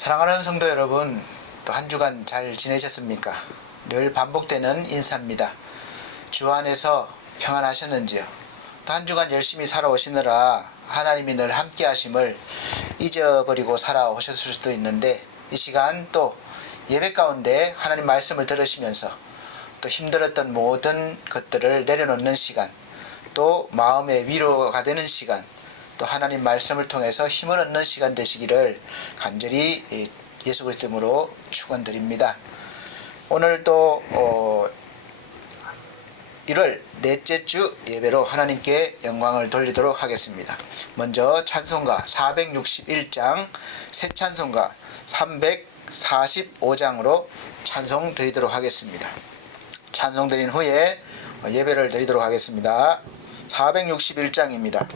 사랑하는 성도 여러분, 또 한 주간 잘 지내셨습니까? 늘 반복되는 인사입니다. 주 안에서 평안하셨는지요? 또 한 주간 열심히 살아오시느라 하나님이 늘 함께 하심을 잊어버리고 살아오셨을 수도 있는데, 이 시간 또 예배 가운데 하나님 말씀을 들으시면서 또 힘들었던 모든 것들을 내려놓는 시간, 또 마음의 위로가 되는 시간, 또 하나님 말씀을 통해서 힘을 얻는 시간 되시기를 간절히 예수 그리스도 이름으로 축원드립니다. 오늘 또 1월 넷째 주 예배로 하나님께 영광을 돌리도록 하겠습니다. 먼저 찬송가 461장, 새 찬송가 345장으로 찬송 드리도록 하겠습니다. 찬송 드린 후에 예배를 드리도록 하겠습니다. 461장입니다.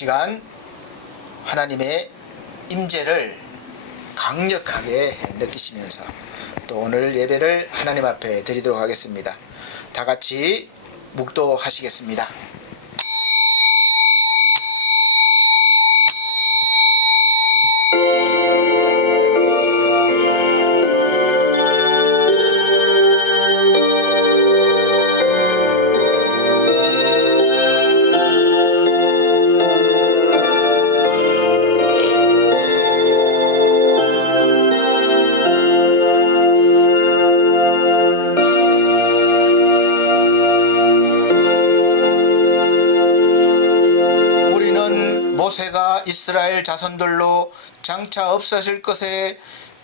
시간 하나님의 임재를 강력하게 느끼시면서 또 오늘 예배를 하나님 앞에 드리도록 하겠습니다. 다 같이 묵도하시겠습니다. 모세가 이스라엘 자손들로 장차 없어질 것에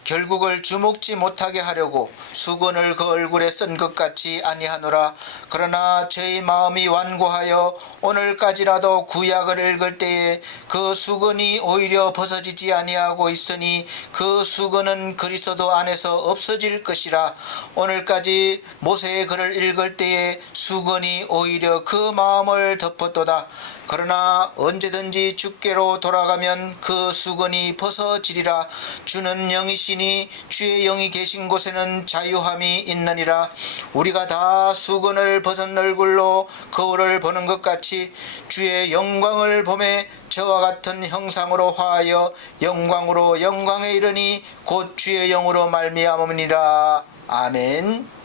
결국을 주목지 못하게 하려고 수건을 그 얼굴에 쓴 것 같이 아니하노라. 그러나 저희 마음이 완고하여 오늘까지라도 구약을 읽을 때에 그 수건이 오히려 벗어지지 아니하고 있으니 그 수건은 그리스도 안에서 없어질 것이라. 오늘까지 모세의 글을 읽을 때에 수건이 오히려 그 마음을 덮었도다. 그러나 언제든지 주께로 돌아가면 그 수건이 벗어지리라. 주는 영이시니 주의 영이 계신 곳에는 자유함이 있느니라. 우리가 다 수건을 벗은 얼굴로 거울을 보는 것 같이 주의 영광을 보매 저와 같은 형상으로 화하여 영광으로 영광에 이르니 곧 주의 영으로 말미암으니라. 아멘.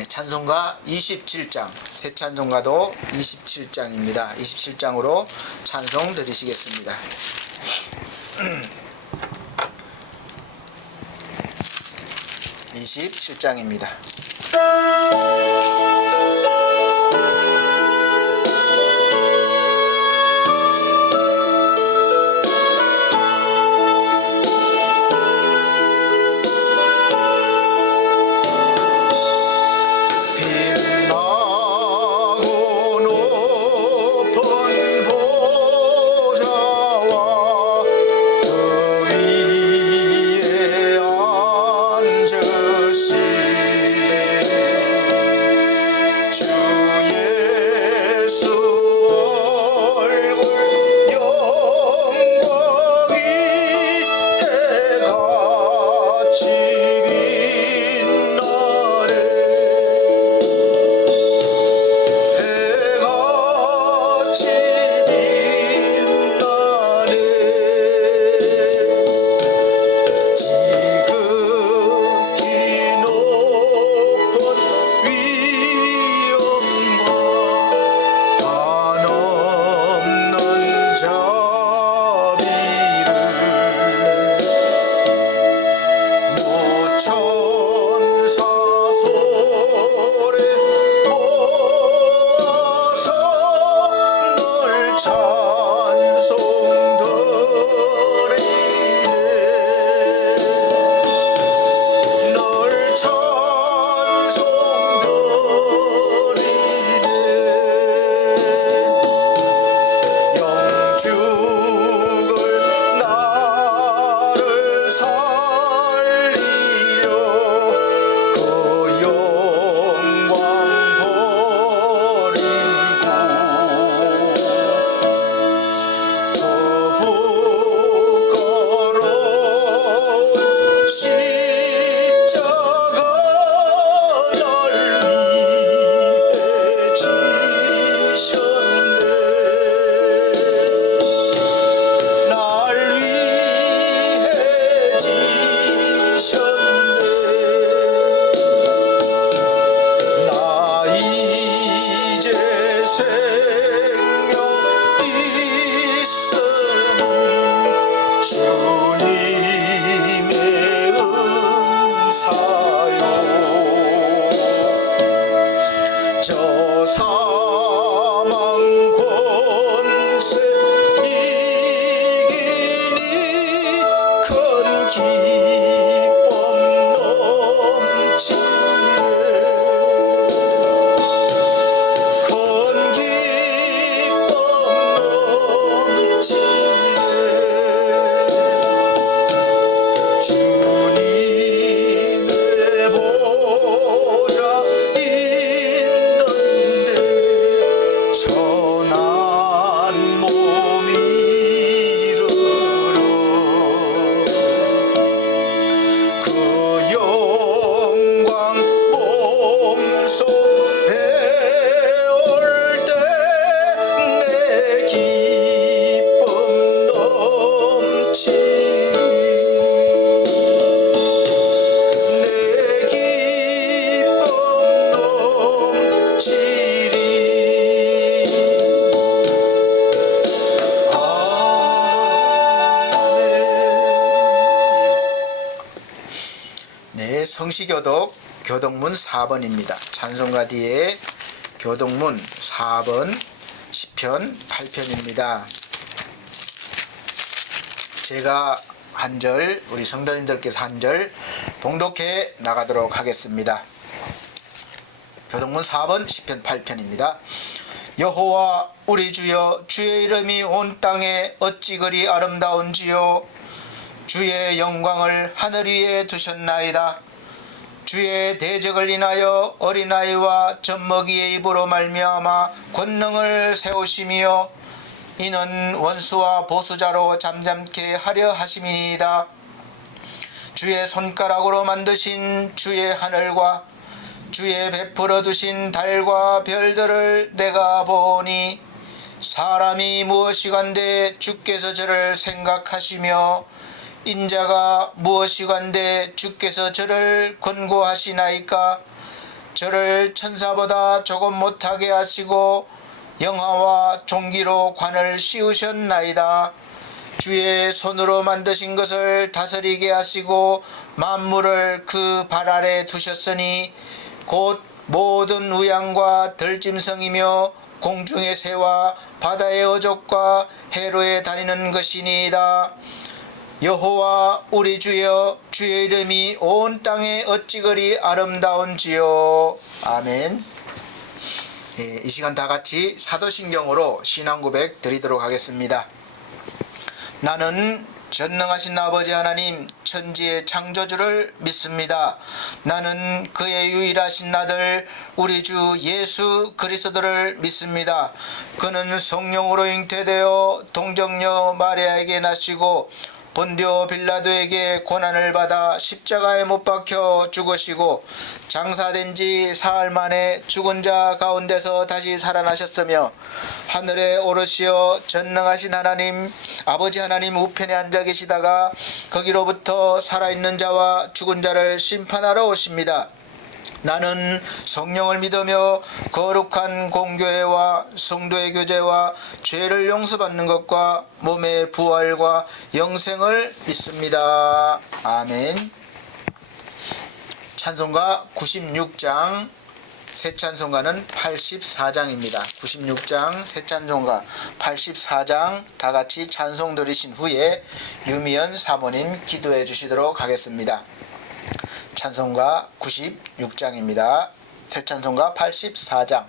네, 찬송가 27장, 새 찬송가도 27장입니다. 27장으로 찬송 드리시겠습니다. 27장입니다. 성시교독 교독문 4번입니다. 찬송가 뒤에 교독문 4번 시편 8편입니다. 제가 한 절, 우리 성도님들께서 한 절 봉독해 나가도록 하겠습니다. 교독문 4번 시편 8편입니다. 여호와 우리 주여, 주의 이름이 온 땅에 어찌 그리 아름다운지요. 주의 영광을 하늘 위에 두셨나이다. 주의 대적을 인하여 어린아이와 젖먹이의 입으로 말미암아 권능을 세우시며 이는 원수와 보수자로 잠잠케 하려 하심이니이다. 주의 손가락으로 만드신 주의 하늘과 주의 베풀어 두신 달과 별들을 내가 보니 사람이 무엇이간데 주께서 저를 생각하시며 인자가 무엇이간데 주께서 저를 권고하시나이까. 저를 천사보다 조금 못하게 하시고 영화와 종기로 관을 씌우셨나이다. 주의 손으로 만드신 것을 다스리게 하시고 만물을 그 발 아래 두셨으니 곧 모든 우양과 들짐승이며 공중의 새와 바다의 어족과 해로에 다니는 것이니이다. 여호와 우리 주여, 주의 이름이 온 땅에 어찌 그리 아름다운지요. 아멘. 이 시간 다 같이 사도신경으로 신앙 고백 드리도록 하겠습니다. 나는 전능하신 아버지 하나님 천지의 창조주를 믿습니다. 나는 그의 유일하신 아들 우리 주 예수 그리스도를 믿습니다. 그는 성령으로 잉태되어 동정녀 마리아에게 나시고 본디오 빌라도에게 고난을 받아 십자가에 못 박혀 죽으시고 장사된 지 사흘 만에 죽은 자 가운데서 다시 살아나셨으며 하늘에 오르시어 전능하신 하나님 아버지 하나님 우편에 앉아 계시다가 거기로부터 살아있는 자와 죽은 자를 심판하러 오십니다. 나는 성령을 믿으며 거룩한 공교회와 성도의 교제와 죄를 용서받는 것과 몸의 부활과 영생을 믿습니다. 아멘. 찬송가 96장, 새 찬송가는 84장입니다. 96장, 새 찬송가 84장 다 같이 찬송 들으신 후에 유미연 사모님 기도해 주시도록 하겠습니다. 찬송가 96장입니다. 새 찬송가 84장.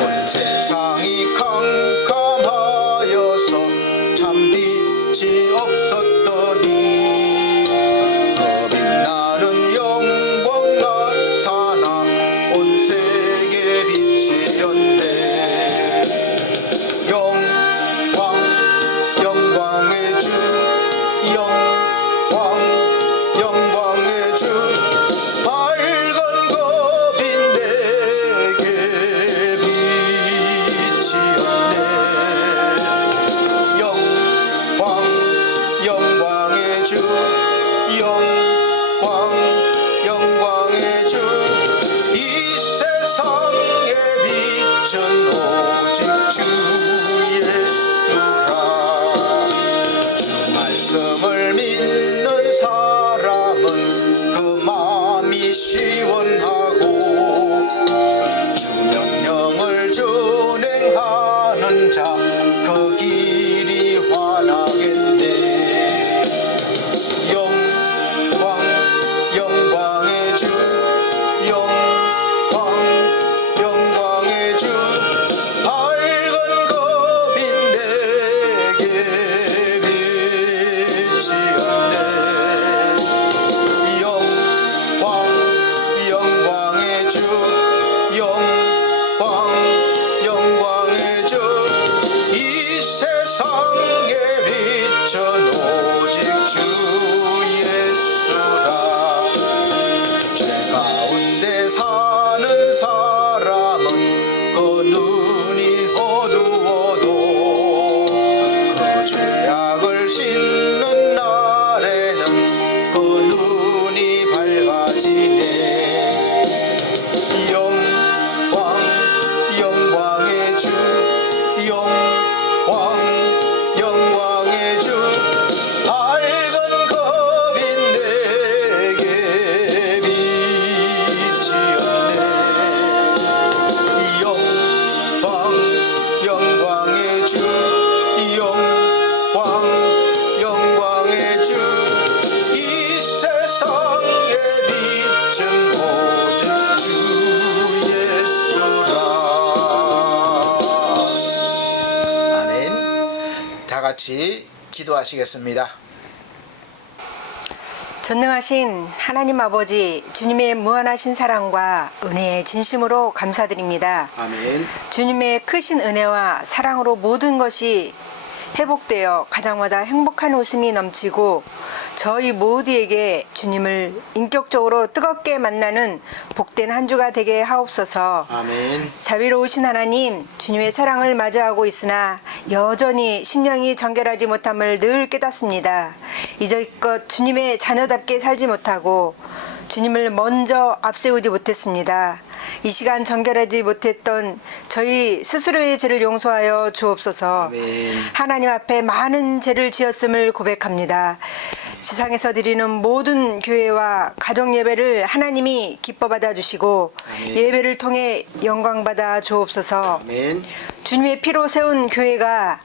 온 세상이 캄캄하여서 참 빛이 없었더니 더 빛나는 영광 나타나 온 세계 빛이었네. 영광의 주 밝은 겁인 내게 빛이었네. 영광의 주 영광의 주 이 세상의 빛은 오직 주 예수라. 말씀을 믿는 사람은 그 마음이 시원하고 주 명령을 준행하는 자 그 길이 환하겠네. 영광의 주 영광의 주 밝은 겁인 내게 빛이었네. 영광의 주 영광의 주 이 세상의 빛은 오직 주 예수라. 죄 가운데 사는 사람은 그 눈이 어두워도 그 죄악을 씻는 날에는 그 눈이 밝아지네. 영광의 주 같이 기도하시겠습니다. 전능하신 하나님 아버지, 주님의 무한하신 사랑과 은혜에 진심으로 감사드립니다. 아멘. 주님의 크신 은혜와 사랑으로 모든 것이 회복되어 가정마다 행복한 웃음이 넘치고 저희 모두에게 주님을 인격적으로 뜨겁게 만나는 복된 한 주가 되게 하옵소서. 아멘. 자비로우신 하나님, 주님의 사랑을 마주하고 있으나 여전히 심령이 정결하지 못함을 늘 깨닫습니다. 이제껏 주님의 자녀답게 살지 못하고 주님을 먼저 앞세우지 못했습니다. 이 시간 정결하지 못했던 저희 스스로의 죄를 용서하여 주옵소서. 아멘. 하나님 앞에 많은 죄를 지었음을 고백합니다. 지상에서 드리는 모든 교회와 가정 예배를 하나님이 기뻐 받아 주시고 아멘. 예배를 통해 영광 받아 주옵소서. 아멘. 주님의 피로 세운 교회가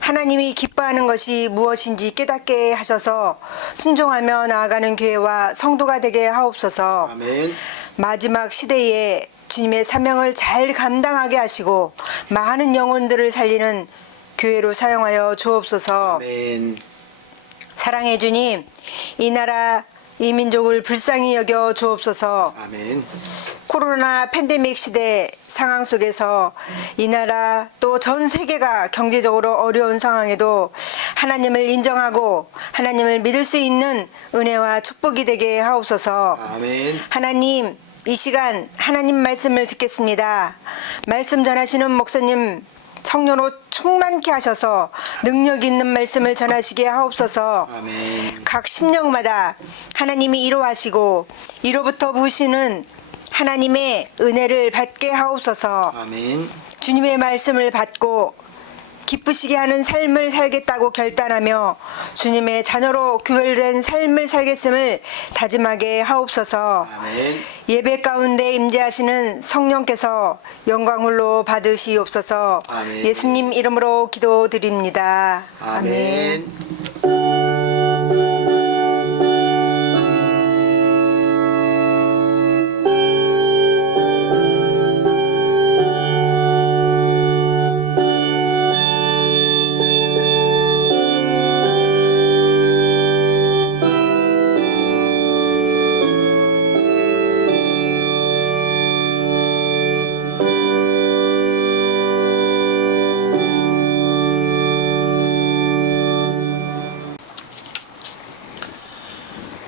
하나님이 기뻐하는 것이 무엇인지 깨닫게 하셔서 순종하며 나아가는 교회와 성도가 되게 하옵소서. 아멘. 마지막 시대에 주님의 사명을 잘 감당하게 하시고 많은 영혼들을 살리는 교회로 사용하여 주옵소서. 아멘. 사랑해 주님, 이 나라 이 민족을 불쌍히 여겨 주옵소서. 아멘. 코로나 팬데믹 시대 상황 속에서 이 나라 또 전 세계가 경제적으로 어려운 상황에도 하나님을 인정하고 하나님을 믿을 수 있는 은혜와 축복이 되게 하옵소서. 아멘. 하나님, 이 시간 하나님 말씀을 듣겠습니다. 말씀 전하시는 목사님 성령으로 충만케 하셔서 능력 있는 말씀을 전하시게 하옵소서. 아멘. 각 심령마다 하나님이 이로하시고 이로부터 부으시는 하나님의 은혜를 받게 하옵소서. 아멘. 주님의 말씀을 받고 기쁘시게 하는 삶을 살겠다고 결단하며 주님의 자녀로 구별된 삶을 살겠음을 다짐하게 하옵소서. 아멘. 예배 가운데 임재하시는 성령께서 영광홀로 받으시옵소서. 아멘. 예수님 이름으로 기도드립니다. 아멘.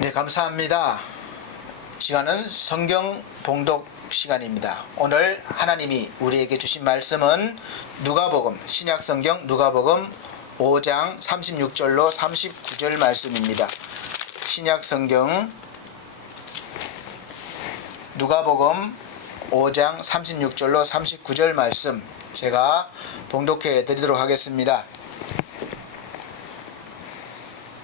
네, 감사합니다. 시간은 성경 봉독 시간입니다. 오늘 하나님이 우리에게 주신 말씀은 누가복음, 신약성경 누가복음 5장 36절로 39절 말씀입니다. 신약성경 누가복음 5장 36절로 39절 말씀 제가 봉독해 드리도록 하겠습니다.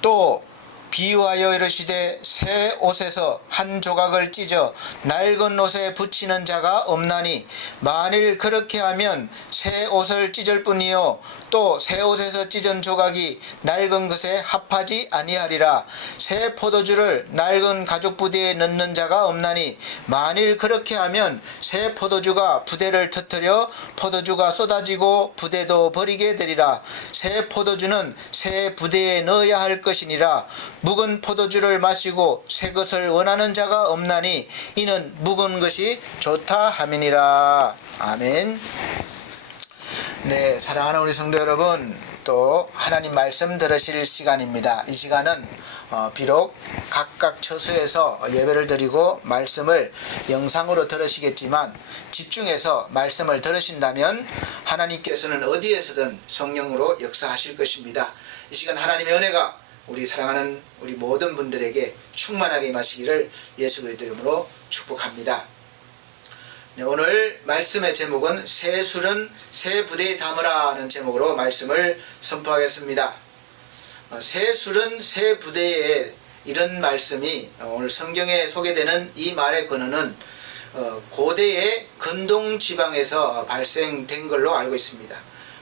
또 비유하여 이르시되 새 옷에서 한 조각을 찢어 낡은 옷에 붙이는 자가 없나니 만일 그렇게 하면 새 옷을 찢을 뿐이요 또 새 옷에서 찢은 조각이 낡은 것에 합하지 아니하리라. 새 포도주를 낡은 가죽 부대에 넣는 자가 없나니 만일 그렇게 하면 새 포도주가 부대를 터뜨려 포도주가 쏟아지고 부대도 버리게 되리라. 새 포도주는 새 부대에 넣어야 할 것이니라. 묵은 포도주를 마시고 새 것을 원하는 자가 없나니 이는 묵은 것이 좋다 함이니라. 아멘. 네, 사랑하는 우리 성도 여러분, 또 하나님 말씀 들으실 시간입니다. 이 시간은 비록 각각 처소에서 예배를 드리고 말씀을 영상으로 들으시겠지만 집중해서 말씀을 들으신다면 하나님께서는 어디에서든 성령으로 역사하실 것입니다. 이 시간 하나님의 은혜가 우리 사랑하는 우리 모든 분들에게 충만하게 임하시기를 예수 그리스도 이름으로 축복합니다. 네, 오늘 말씀의 제목은 새 술은 새 부대에 담으라는 제목으로 말씀을 선포하겠습니다. 새 술은 새 부대에 이런 말씀이 오늘 성경에 소개되는 이 말의 근원은 고대의 근동 지방에서 발생된 걸로 알고 있습니다.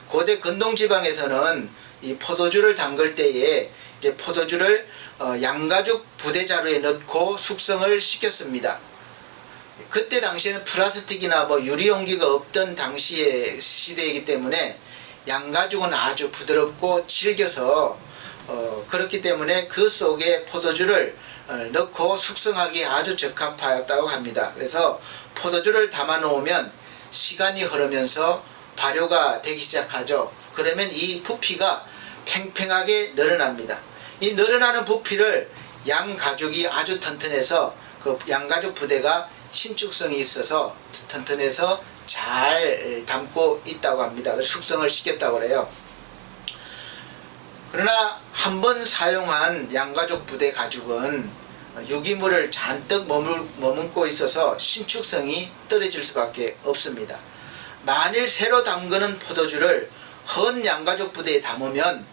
고대 근동 지방에서는 이 포도주를 담글 때에 이제 포도주를 양가죽 부대자루에 넣고 숙성을 시켰습니다. 그때 당시에는 플라스틱이나 유리 용기가 없던 당시의 시대이기 때문에 양가죽은 아주 부드럽고 질겨서 그렇기 때문에 그 속에 포도주를 넣고 숙성하기에 아주 적합하였다고 합니다. 그래서 포도주를 담아 놓으면 시간이 흐르면서 발효가 되기 시작하죠. 그러면 이 부피가 팽팽하게 늘어납니다. 이 늘어나는 부피를 양가죽이 아주 튼튼해서 그 양가죽 부대가 신축성이 있어서 튼튼해서 잘 담고 있다고 합니다. 그래서 숙성을 시켰다고 그래요. 그러나 한번 사용한 양가죽 부대 가죽은 유기물을 잔뜩 머금고 있어서 신축성이 떨어질 수밖에 없습니다. 만일 새로 담그는 포도주를 헌 양가죽 부대에 담으면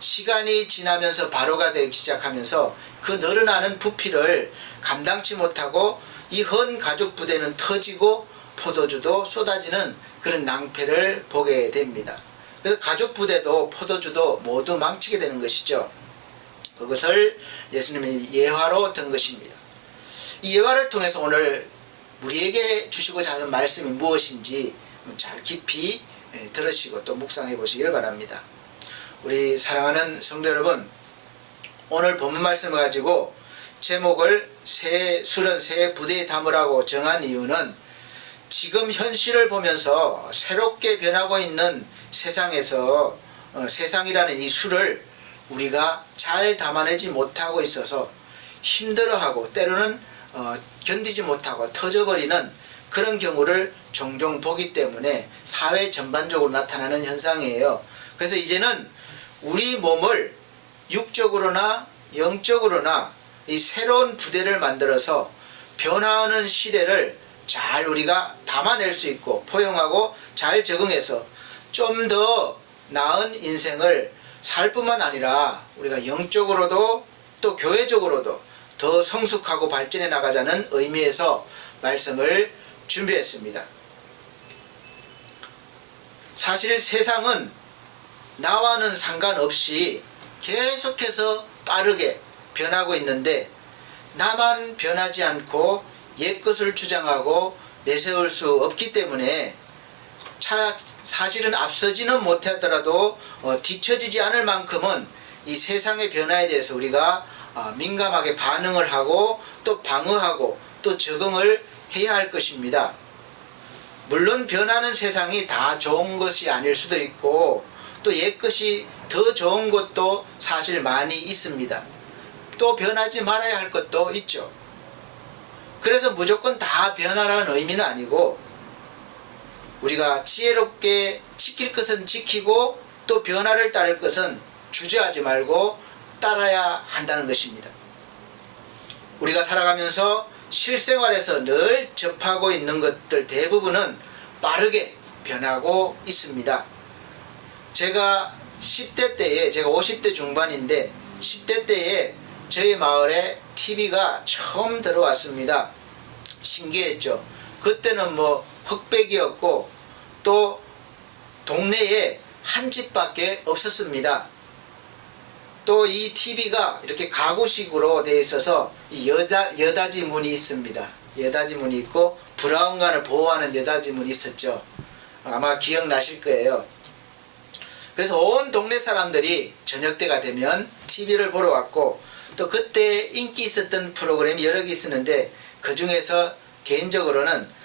시간이 지나면서 발효가 되기 시작하면서 그 늘어나는 부피를 감당치 못하고 이 헌 가죽 부대는 터지고 포도주도 쏟아지는 그런 낭패를 보게 됩니다. 그래서 가죽 부대도 포도주도 모두 망치게 되는 것이죠. 그것을 예수님이 예화로 든 것입니다. 이 예화를 통해서 오늘 우리에게 주시고자 하는 말씀이 무엇인지 잘 깊이 들으시고 또 묵상해 보시길 바랍니다. 우리 사랑하는 성도 여러분, 오늘 본문 말씀을 가지고 제목을 새 술은 새 부대에 담으라고 정한 이유는 지금 현실을 보면서 새롭게 변하고 있는 세상에서 세상이라는 이 술을 우리가 잘 담아내지 못하고 있어서 힘들어하고 때로는 견디지 못하고 터져버리는 그런 경우를 종종 보기 때문에 사회 전반적으로 나타나는 현상이에요. 그래서 이제는 우리 몸을 육적으로나 영적으로나 이 새로운 부대를 만들어서 변화하는 시대를 잘 우리가 담아낼 수 있고 포용하고 잘 적응해서 좀 더 나은 인생을 살 뿐만 아니라 우리가 영적으로도 또 교회적으로도 더 성숙하고 발전해 나가자는 의미에서 말씀을 준비했습니다. 사실 세상은 나와는 상관없이 계속해서 빠르게 변하고 있는데 나만 변하지 않고 옛것을 주장하고 내세울 수 없기 때문에 사실은 앞서지는 못하더라도 뒤처지지 않을 만큼은 이 세상의 변화에 대해서 우리가 민감하게 반응을 하고 또 방어하고 또 적응을 해야 할 것입니다. 물론 변하는 세상이 다 좋은 것이 아닐 수도 있고 또 옛것이 더 좋은 것도 사실 많이 있습니다. 또 변하지 말아야 할 것도 있죠. 그래서 무조건 다 변하라는 의미는 아니고 우리가 지혜롭게 지킬 것은 지키고 또 변화를 따를 것은 주저하지 말고 따라야 한다는 것입니다. 우리가 살아가면서 실생활에서 늘 접하고 있는 것들 대부분은 빠르게 변하고 있습니다. 제가 10대 때에, 제가 50대 중반인데 10대 때에 저희 마을에 TV가 처음 들어왔습니다. 신기했죠. 그때는 뭐 흑백이었고 또 동네에 한 집밖에 없었습니다. 또 이 TV가 이렇게 가구식으로 되어 있어서 이 여닫이 문이 있습니다. 여닫이 문이 있고 브라운관을 보호하는 여닫이 문이 있었죠. 아마 기억나실 거예요. 그래서 온 동네 사람들이 저녁 때가 되면 TV를 보러 왔고 또 그때 인기 있었던 프로그램이 여러 개 있었는데 그 중에서 개인적으로는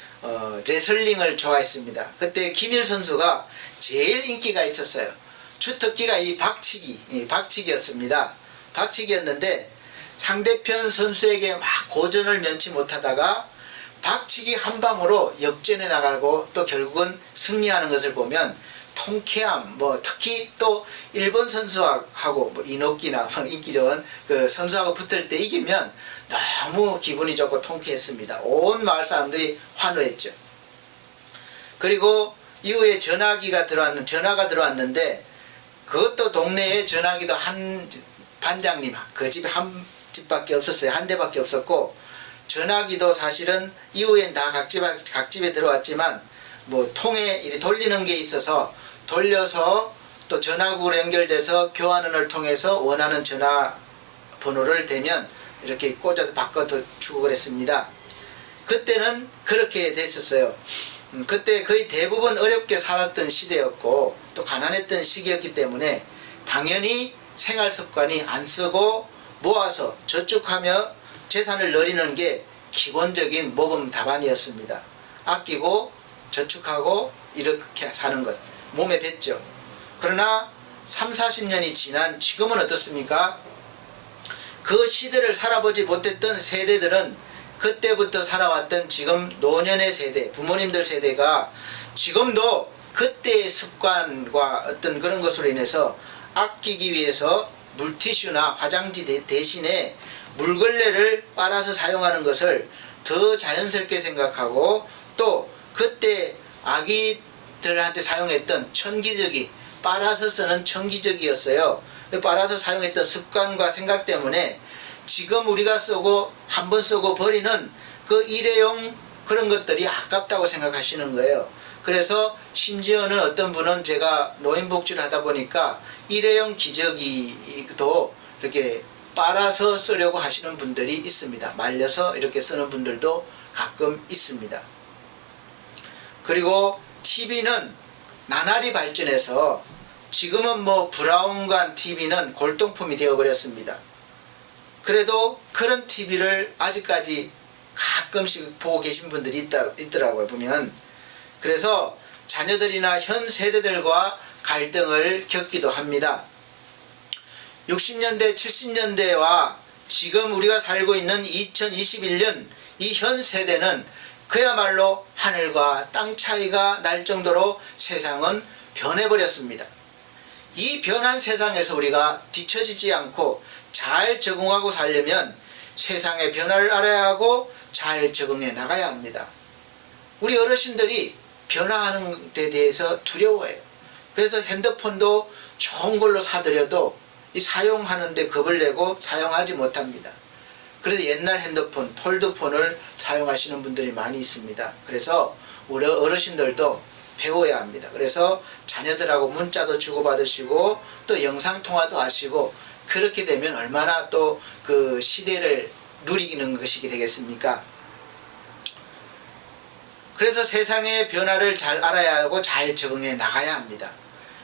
레슬링을 좋아했습니다. 그때 김일 선수가 제일 인기가 있었어요. 주특기가 이 박치기였습니다. 박치기였는데 상대편 선수에게 막 고전을 면치 못하다가 박치기 한 방으로 역전해 나가고 또 결국은 승리하는 것을 보면 통쾌함, 특히 또 일본 선수하고 이노키나 인기 좋은 그 선수하고 붙을 때 이기면 너무 기분이 좋고 통쾌했습니다. 온 마을 사람들이 환호했죠. 그리고 이후에 전화가 들어왔는데 그것도 동네에 전화기도 한 반장님 그 집에 한 집밖에 없었어요. 한 대밖에 없었고 전화기도 사실은 이후엔 다 각 집에 들어왔지만 통에 이렇게 돌리는 게 있어서 돌려서 또 전화국으로 연결돼서 교환원을 통해서 원하는 전화번호를 대면 이렇게 꽂아서 바꿔주고 그랬습니다. 그때는 그렇게 됐었어요. 그때 거의 대부분 어렵게 살았던 시대였고 또 가난했던 시기였기 때문에 당연히 생활 습관이 안 쓰고 모아서 저축하며 재산을 늘리는 게 기본적인 모금 답안이었습니다. 아끼고 저축하고 이렇게 사는 것 몸에 뱄죠. 그러나 30-40년이 지난 지금은 어떻습니까? 그 시대를 살아보지 못했던 세대들은 그때부터 살아왔던 지금 노년의 세대, 부모님들 세대가 지금도 그때의 습관과 어떤 그런 것으로 인해서 아끼기 위해서 물티슈나 화장지 대신에 물걸레를 빨아서 사용하는 것을 더 자연스럽게 생각하고 또 그때 아기들한테 사용했던 천기저귀, 빨아서 쓰는 천기저귀였어요. 빨아서 사용했던 습관과 생각 때문에 지금 우리가 쓰고 한 번 쓰고 버리는 그 일회용 그런 것들이 아깝다고 생각하시는 거예요. 그래서 심지어는 어떤 분은 제가 노인복지를 하다 보니까 일회용 기저귀도 이렇게 빨아서 쓰려고 하시는 분들이 있습니다. 말려서 이렇게 쓰는 분들도 가끔 있습니다. 그리고 TV는 나날이 발전해서 지금은 뭐 브라운관 TV는 골동품이 되어버렸습니다. 그래도 그런 TV를 아직까지 가끔씩 보고 계신 분들이 있더라고요. 보면. 그래서 자녀들이나 현 세대들과 갈등을 겪기도 합니다. 60년대, 70년대와 지금 우리가 살고 있는 2021년 이 현 세대는 그야말로 하늘과 땅 차이가 날 정도로 세상은 변해버렸습니다. 이 변한 세상에서 우리가 뒤처지지 않고 잘 적응하고 살려면 세상의 변화를 알아야 하고 잘 적응해 나가야 합니다. 우리 어르신들이 변화하는 데 대해서 두려워해요. 그래서 핸드폰도 좋은 걸로 사드려도 이 사용하는데 겁을 내고 사용하지 못합니다. 그래서 옛날 핸드폰, 폴드폰을 사용하시는 분들이 많이 있습니다. 그래서 우리 어르신들도 배워야 합니다. 그래서 자녀들하고 문자도 주고받으시고 또 영상통화도 하시고 그렇게 되면 얼마나 또 그 시대를 누리는 것이 되겠습니까? 그래서 세상의 변화를 잘 알아야 하고 잘 적응해 나가야 합니다.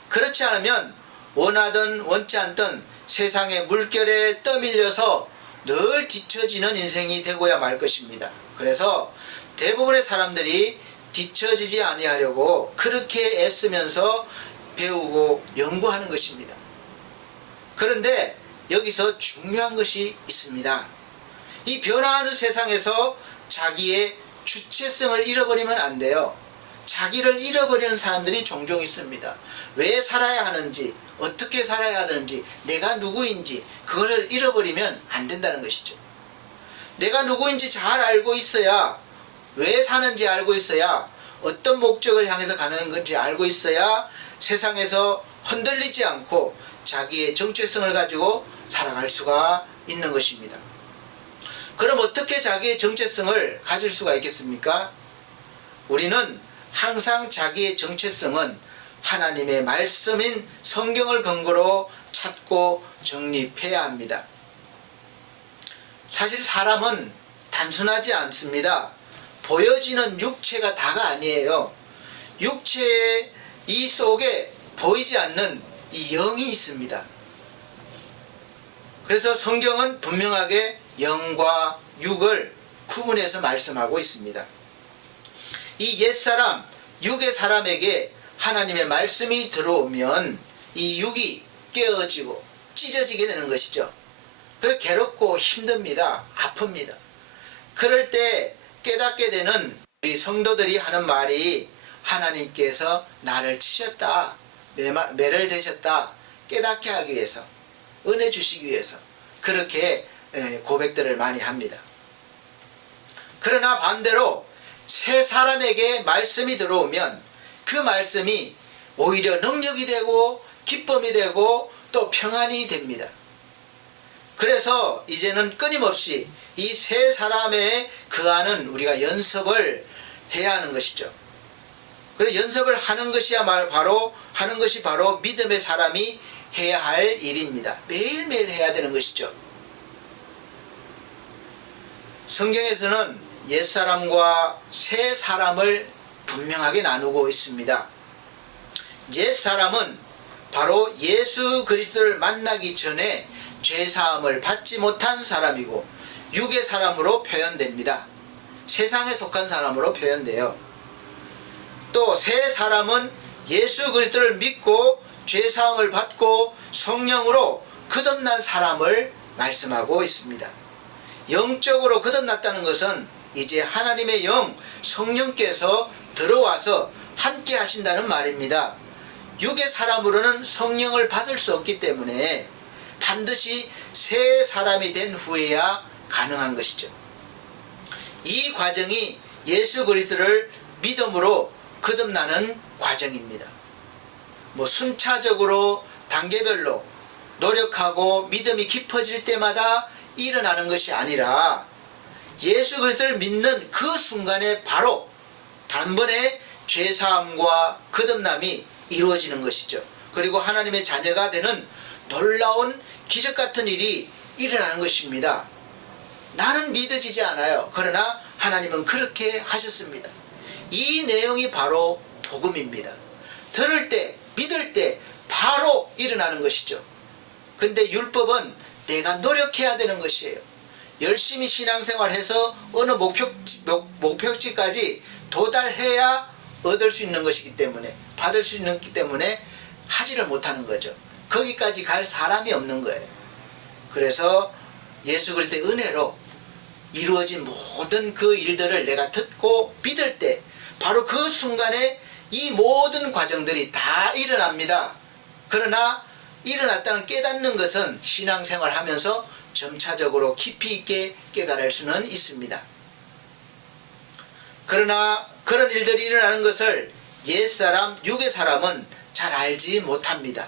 그렇지 않으면 원하든 원치 않든 세상의 물결에 떠밀려서 늘 뒤처지는 인생이 되고야 말 것입니다. 그래서 대부분의 사람들이 뒤처지지 아니하려고 그렇게 애쓰면서 배우고 연구하는 것입니다. 그런데 여기서 중요한 것이 있습니다. 이 변화하는 세상에서 자기의 주체성을 잃어버리면 안 돼요. 자기를 잃어버리는 사람들이 종종 있습니다. 왜 살아야 하는지, 어떻게 살아야 하는지, 내가 누구인지 그거를 잃어버리면 안 된다는 것이죠. 내가 누구인지 잘 알고 있어야, 왜 사는지 알고 있어야, 어떤 목적을 향해서 가는 건지 알고 있어야 세상에서 흔들리지 않고 자기의 정체성을 가지고 살아갈 수가 있는 것입니다. 그럼 어떻게 자기의 정체성을 가질 수가 있겠습니까? 우리는 항상 자기의 정체성은 하나님의 말씀인 성경을 근거로 찾고 정립해야 합니다. 사실 사람은 단순하지 않습니다. 보여지는 육체가 다가 아니에요. 육체의 이 속에 보이지 않는 이 영이 있습니다. 그래서 성경은 분명하게 영과 육을 구분해서 말씀하고 있습니다. 이 옛사람, 육의 사람에게 하나님의 말씀이 들어오면 이 육이 깨어지고 찢어지게 되는 것이죠. 그래서 괴롭고 힘듭니다. 아픕니다. 그럴 때 깨닫게 되는 우리 성도들이 하는 말이 하나님께서 나를 치셨다, 매를 대셨다 깨닫게 하기 위해서, 은혜 주시기 위해서 그렇게 고백들을 많이 합니다. 그러나 반대로 새 사람에게 말씀이 들어오면 그 말씀이 오히려 능력이 되고 기쁨이 되고 또 평안이 됩니다. 그래서 이제는 끊임없이 이 새 사람의 그 안은 우리가 연습을 해야 하는 것이죠. 그래서 연습을 하는 것이 바로 믿음의 사람이 해야 할 일입니다. 매일매일 해야 되는 것이죠. 성경에서는 옛사람과 새 사람을 분명하게 나누고 있습니다. 옛 사람은 바로 예수 그리스도를 만나기 전에 죄사함을 받지 못한 사람이고 육의 사람으로 표현됩니다. 세상에 속한 사람으로 표현돼요. 또 새 사람은 예수 그리스도를 믿고 죄사함을 받고 성령으로 거듭난 사람을 말씀하고 있습니다. 영적으로 거듭났다는 것은 이제 하나님의 영 성령께서 들어와서 함께 하신다는 말입니다. 육의 사람으로는 성령을 받을 수 없기 때문에 반드시 새 사람이 된 후에야 가능한 것이죠. 이 과정이 예수 그리스도를 믿음으로 거듭나는 과정입니다. 순차적으로 단계별로 노력하고 믿음이 깊어질 때마다 일어나는 것이 아니라 예수 그리스도를 믿는 그 순간에 바로 단번에 죄사함과 거듭남이 이루어지는 것이죠. 그리고 하나님의 자녀가 되는 놀라운 기적 같은 일이 일어나는 것입니다. 나는 믿어지지 않아요. 그러나 하나님은 그렇게 하셨습니다. 이 내용이 바로 복음입니다. 들을 때, 믿을 때 바로 일어나는 것이죠. 근데 율법은 내가 노력해야 되는 것이에요. 열심히 신앙생활해서 어느 목표지까지 도달해야 얻을 수 있는 것이기 때문에, 받을 수 있는 것이기 때문에 하지를 못하는 거죠. 거기까지 갈 사람이 없는 거예요. 그래서 예수 그리스도의 은혜로 이루어진 모든 그 일들을 내가 듣고 믿을 때 바로 그 순간에 이 모든 과정들이 다 일어납니다. 그러나 일어났다는 깨닫는 것은 신앙생활 하면서 점차적으로 깊이 있게 깨달을 수는 있습니다. 그러나 그런 일들이 일어나는 것을 옛사람, 육의 사람은 잘 알지 못합니다.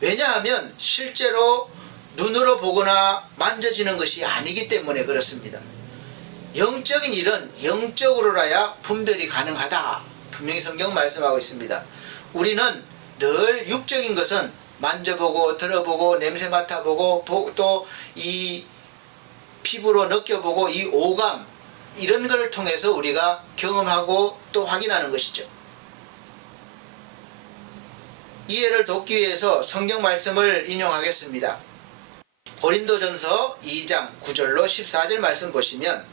왜냐하면 실제로 눈으로 보거나 만져지는 것이 아니기 때문에 그렇습니다. 영적인 일은 영적으로라야 분별이 가능하다. 분명히 성경 말씀하고 있습니다. 우리는 늘 육적인 것은 만져보고 들어보고 냄새 맡아보고 또 이 피부로 느껴보고 이 오감 이런 것을 통해서 우리가 경험하고 또 확인하는 것이죠. 이해를 돕기 위해서 성경 말씀을 인용하겠습니다. 고린도전서 2장 9절로 14절 말씀 보시면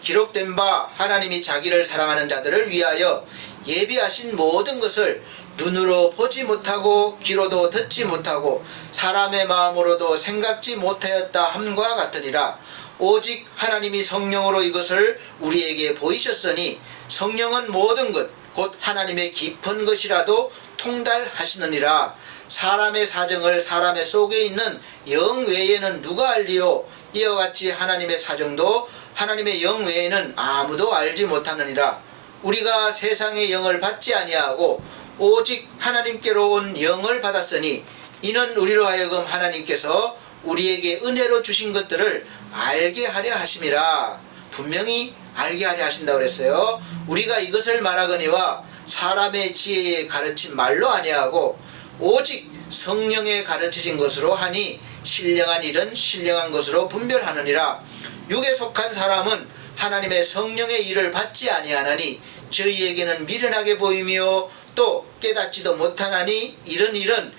기록된 바 하나님이 자기를 사랑하는 자들을 위하여 예비하신 모든 것을 눈으로 보지 못하고 귀로도 듣지 못하고 사람의 마음으로도 생각지 못하였다 함과 같으니라. 오직 하나님이 성령으로 이것을 우리에게 보이셨으니 성령은 모든 것 곧 하나님의 깊은 것이라도 통달하시느니라. 사람의 사정을 사람의 속에 있는 영 외에는 누가 알리요? 이와 같이 하나님의 사정도 하나님의 영 외에는 아무도 알지 못하느니라. 우리가 세상의 영을 받지 아니하고 오직 하나님께로 온 영을 받았으니 이는 우리로 하여금 하나님께서 우리에게 은혜로 주신 것들을 알게 하려 하심이라. 분명히 알게 하려 하신다고 그랬어요. 우리가 이것을 말하거니와 사람의 지혜에 가르친 말로 아니하고 오직 성령에 가르치신 것으로 하니 신령한 일은 신령한 것으로 분별하느니라. 육에 속한 사람은 하나님의 성령의 일을 받지 아니하나니 저희에게는 미련하게 보이며 또 깨닫지도 못하나니 이런 일은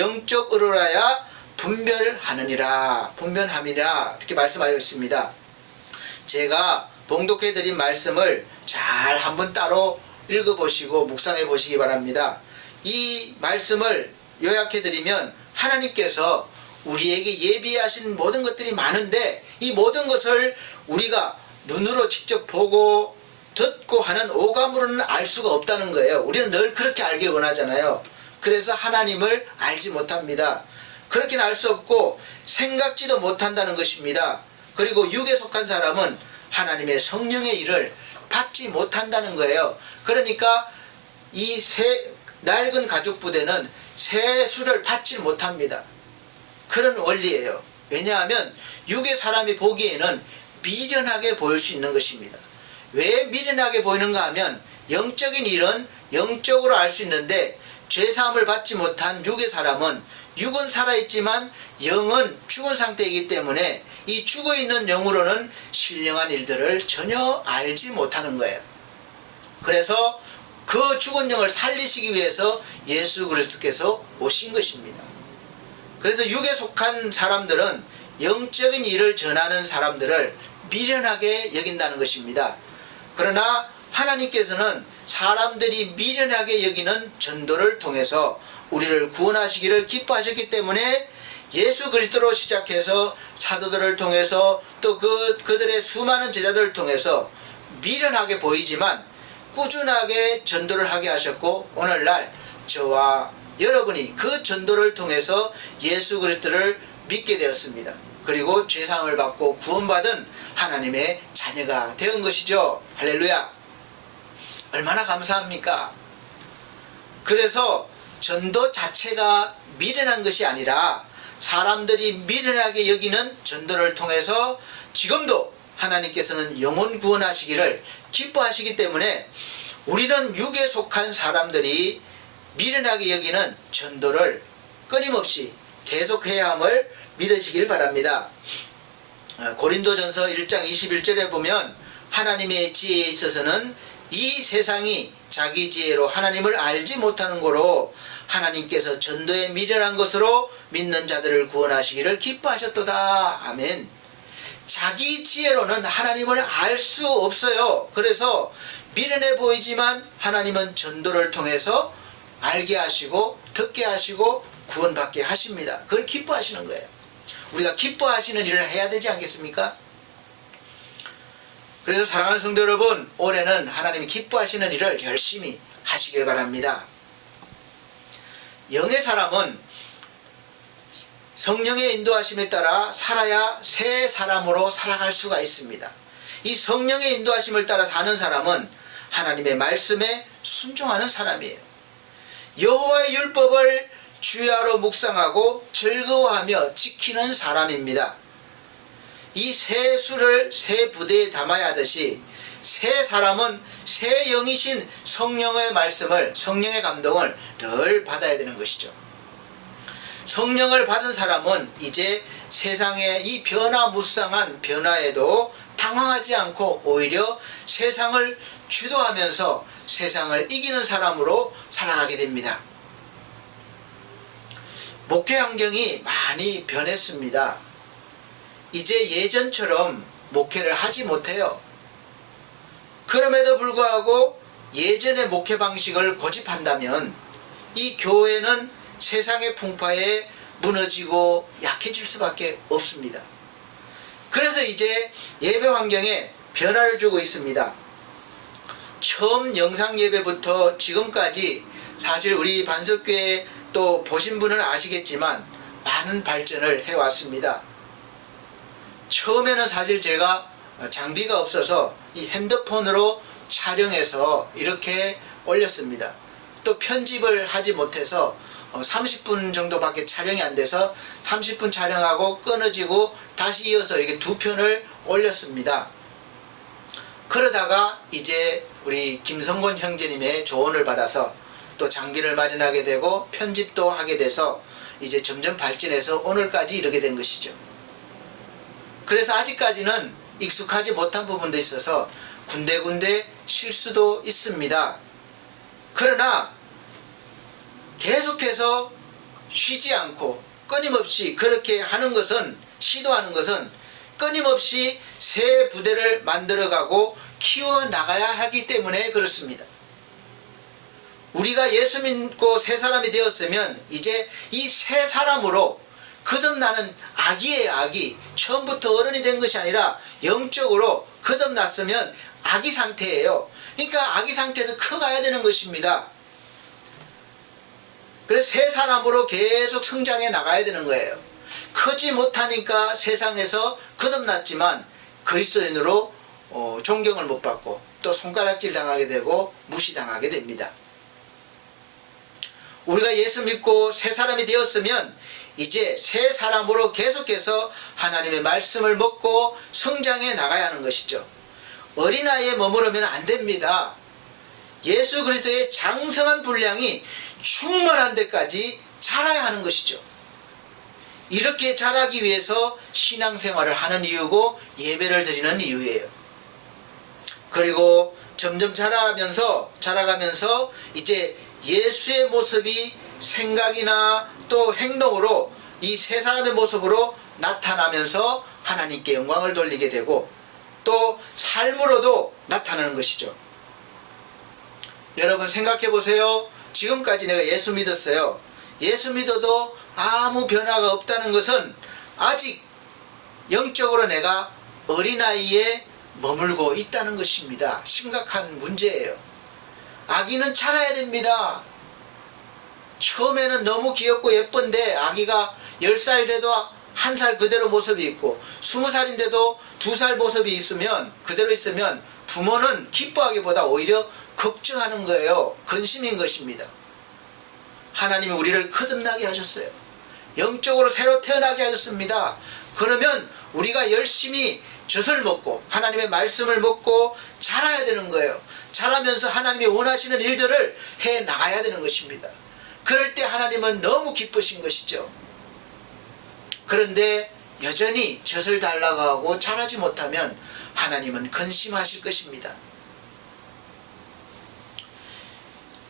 영적으로라야 분별하느니라. 분별함이라 이렇게 말씀하여 있습니다. 제가 봉독해드린 말씀을 잘 한번 따로 읽어보시고 묵상해 보시기 바랍니다. 이 말씀을 요약해드리면 하나님께서 우리에게 예비하신 모든 것들이 많은데 이 모든 것을 우리가 눈으로 직접 보고 듣고 하는 오감으로는 알 수가 없다는 거예요. 우리는 늘 그렇게 알길 원하잖아요. 그래서 하나님을 알지 못합니다. 그렇게는 알 수 없고 생각지도 못한다는 것입니다. 그리고 육에 속한 사람은 하나님의 성령의 일을 받지 못한다는 거예요. 그러니까 이 낡은 가죽 부대는 새 수를 받지 못합니다. 그런 원리예요. 왜냐하면 육의 사람이 보기에는 미련하게 보일 수 있는 것입니다. 왜 미련하게 보이는가 하면 영적인 일은 영적으로 알 수 있는데 죄사함을 받지 못한 육의 사람은 육은 살아있지만 영은 죽은 상태이기 때문에 이 죽어있는 영으로는 신령한 일들을 전혀 알지 못하는 거예요. 그래서 그 죽은 영을 살리시기 위해서 예수 그리스도께서 오신 것입니다. 그래서 육에 속한 사람들은 영적인 일을 전하는 사람들을 미련하게 여긴다는 것입니다. 그러나 하나님께서는 사람들이 미련하게 여기는 전도를 통해서 우리를 구원하시기를 기뻐하셨기 때문에 예수 그리스도로 시작해서 사도들을 통해서 또 그들의 수많은 제자들을 통해서 미련하게 보이지만 꾸준하게 전도를 하게 하셨고, 오늘날 저와 여러분이 그 전도를 통해서 예수 그리스도를 믿게 되었습니다. 그리고 죄사함을 받고 구원받은 하나님의 자녀가 되은 것이죠. 할렐루야. 얼마나 감사합니까? 그래서 전도 자체가 미련한 것이 아니라 사람들이 미련하게 여기는 전도를 통해서 지금도 하나님께서는 영혼 구원하시기를 기뻐하시기 때문에 우리는 육에 속한 사람들이 미련하게 여기는 전도를 끊임없이 계속해야 함을 믿으시길 바랍니다. 고린도전서 1장 21절에 보면 하나님의 지혜에 있어서는 이 세상이 자기 지혜로 하나님을 알지 못하는 거로 하나님께서 전도에 미련한 것으로 믿는 자들을 구원하시기를 기뻐하셨도다. 아멘. 자기 지혜로는 하나님을 알 수 없어요. 그래서 미련해 보이지만 하나님은 전도를 통해서 알게 하시고 듣게 하시고 구원받게 하십니다. 그걸 기뻐하시는 거예요. 우리가 기뻐하시는 일을 해야 되지 않겠습니까? 그래서 사랑하는 성도 여러분, 올해는 하나님이 기뻐하시는 일을 열심히 하시길 바랍니다. 영의 사람은 성령의 인도하심에 따라 살아야 새 사람으로 살아갈 수가 있습니다. 이 성령의 인도하심을 따라 사는 사람은 하나님의 말씀에 순종하는 사람이에요. 여호와의 율법을 주야로 묵상하고 즐거워하며 지키는 사람입니다. 이 새 술을 새 부대에 담아야 하듯이 새 사람은 새 영이신 성령의 말씀을, 성령의 감동을 늘 받아야 되는 것이죠. 성령을 받은 사람은 이제 세상의 이 변화무쌍한 변화에도 당황하지 않고 오히려 세상을 주도하면서 세상을 이기는 사람으로 살아가게 됩니다. 목회 환경이 많이 변했습니다. 이제 예전처럼 목회를 하지 못해요. 그럼에도 불구하고 예전의 목회 방식을 고집한다면 이 교회는 세상의 풍파에 무너지고 약해질 수밖에 없습니다. 그래서 이제 예배 환경에 변화를 주고 있습니다. 처음 영상 예배부터 지금까지 사실 우리 반석교회 또 보신 분은 아시겠지만 많은 발전을 해왔습니다. 처음에는 사실 제가 장비가 없어서 이 핸드폰으로 촬영해서 이렇게 올렸습니다. 또 편집을 하지 못해서 30분 정도밖에 촬영이 안 돼서 30분 촬영하고 끊어지고 다시 이어서 이렇게 두 편을 올렸습니다. 그러다가 이제 우리 김성곤 형제님의 조언을 받아서 또 장비를 마련하게 되고 편집도 하게 돼서 이제 점점 발전해서 오늘까지 이르게 된 것이죠. 그래서 아직까지는 익숙하지 못한 부분도 있어서 군데군데 실수도 있습니다. 그러나 계속해서 쉬지 않고 끊임없이 그렇게 하는 것은, 시도하는 것은 끊임없이 새 부대를 만들어가고 키워나가야 하기 때문에 그렇습니다. 우리가 예수 믿고 새 사람이 되었으면 이제 이 새 사람으로 거듭나는 아기예요. 아기. 처음부터 어른이 된 것이 아니라 영적으로 거듭났으면 아기 상태예요. 그러니까 아기 상태도 커가야 되는 것입니다. 그래서 새 사람으로 계속 성장해 나가야 되는 거예요. 크지 못하니까 세상에서 거듭났지만 그리스도인으로 존경을 못 받고 또 손가락질 당하게 되고 무시당하게 됩니다. 우리가 예수 믿고 새 사람이 되었으면 이제 새 사람으로 계속해서 하나님의 말씀을 먹고 성장해 나가야 하는 것이죠. 어린아이에 머무르면 안 됩니다. 예수 그리스도의 장성한 분량이 충만한 데까지 자라야 하는 것이죠. 이렇게 자라기 위해서 신앙생활을 하는 이유고 예배를 드리는 이유예요. 그리고 점점 자라가면서 이제 예수의 모습이 생각이나 또 행동으로 이 세 사람의 모습으로 나타나면서 하나님께 영광을 돌리게 되고 또 삶으로도 나타나는 것이죠. 여러분 생각해 보세요. 지금까지 내가 예수 믿었어요. 예수 믿어도 아무 변화가 없다는 것은 아직 영적으로 내가 어린아이에 머물고 있다는 것입니다. 심각한 문제예요. 아기는 자라야 됩니다. 처음에는 너무 귀엽고 예쁜데 아기가 10살 돼도 1살 그대로 모습이 있고 20살인데도 2살 모습이 있으면 그대로 있으면 부모는 기뻐하기보다 오히려 걱정하는 거예요. 근심인 것입니다. 하나님이 우리를 거듭나게 하셨어요. 영적으로 새로 태어나게 하셨습니다. 그러면 우리가 열심히 젖을 먹고 하나님의 말씀을 먹고 자라야 되는 거예요. 자라면서 하나님이 원하시는 일들을 해 나가야 되는 것입니다. 그럴 때 하나님은 너무 기쁘신 것이죠. 그런데 여전히 젖을 달라고 하고 자라지 못하면 하나님은 근심하실 것입니다.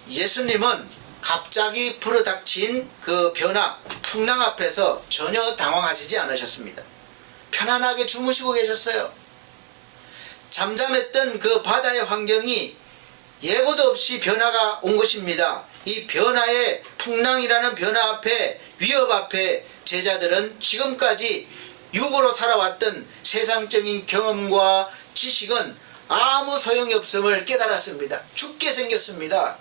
예수님은 갑자기 불어닥친 그 변화, 풍랑 앞에서 전혀 당황하시지 않으셨습니다. 편안하게 주무시고 계셨어요. 잠잠했던 그 바다의 환경이 예고도 없이 변화가 온 것입니다. 이 변화의 풍랑이라는 변화 앞에, 위협 앞에 제자들은 지금까지 육으로 살아왔던 세상적인 경험과 지식은 아무 소용이 없음을 깨달았습니다. 죽게 생겼습니다.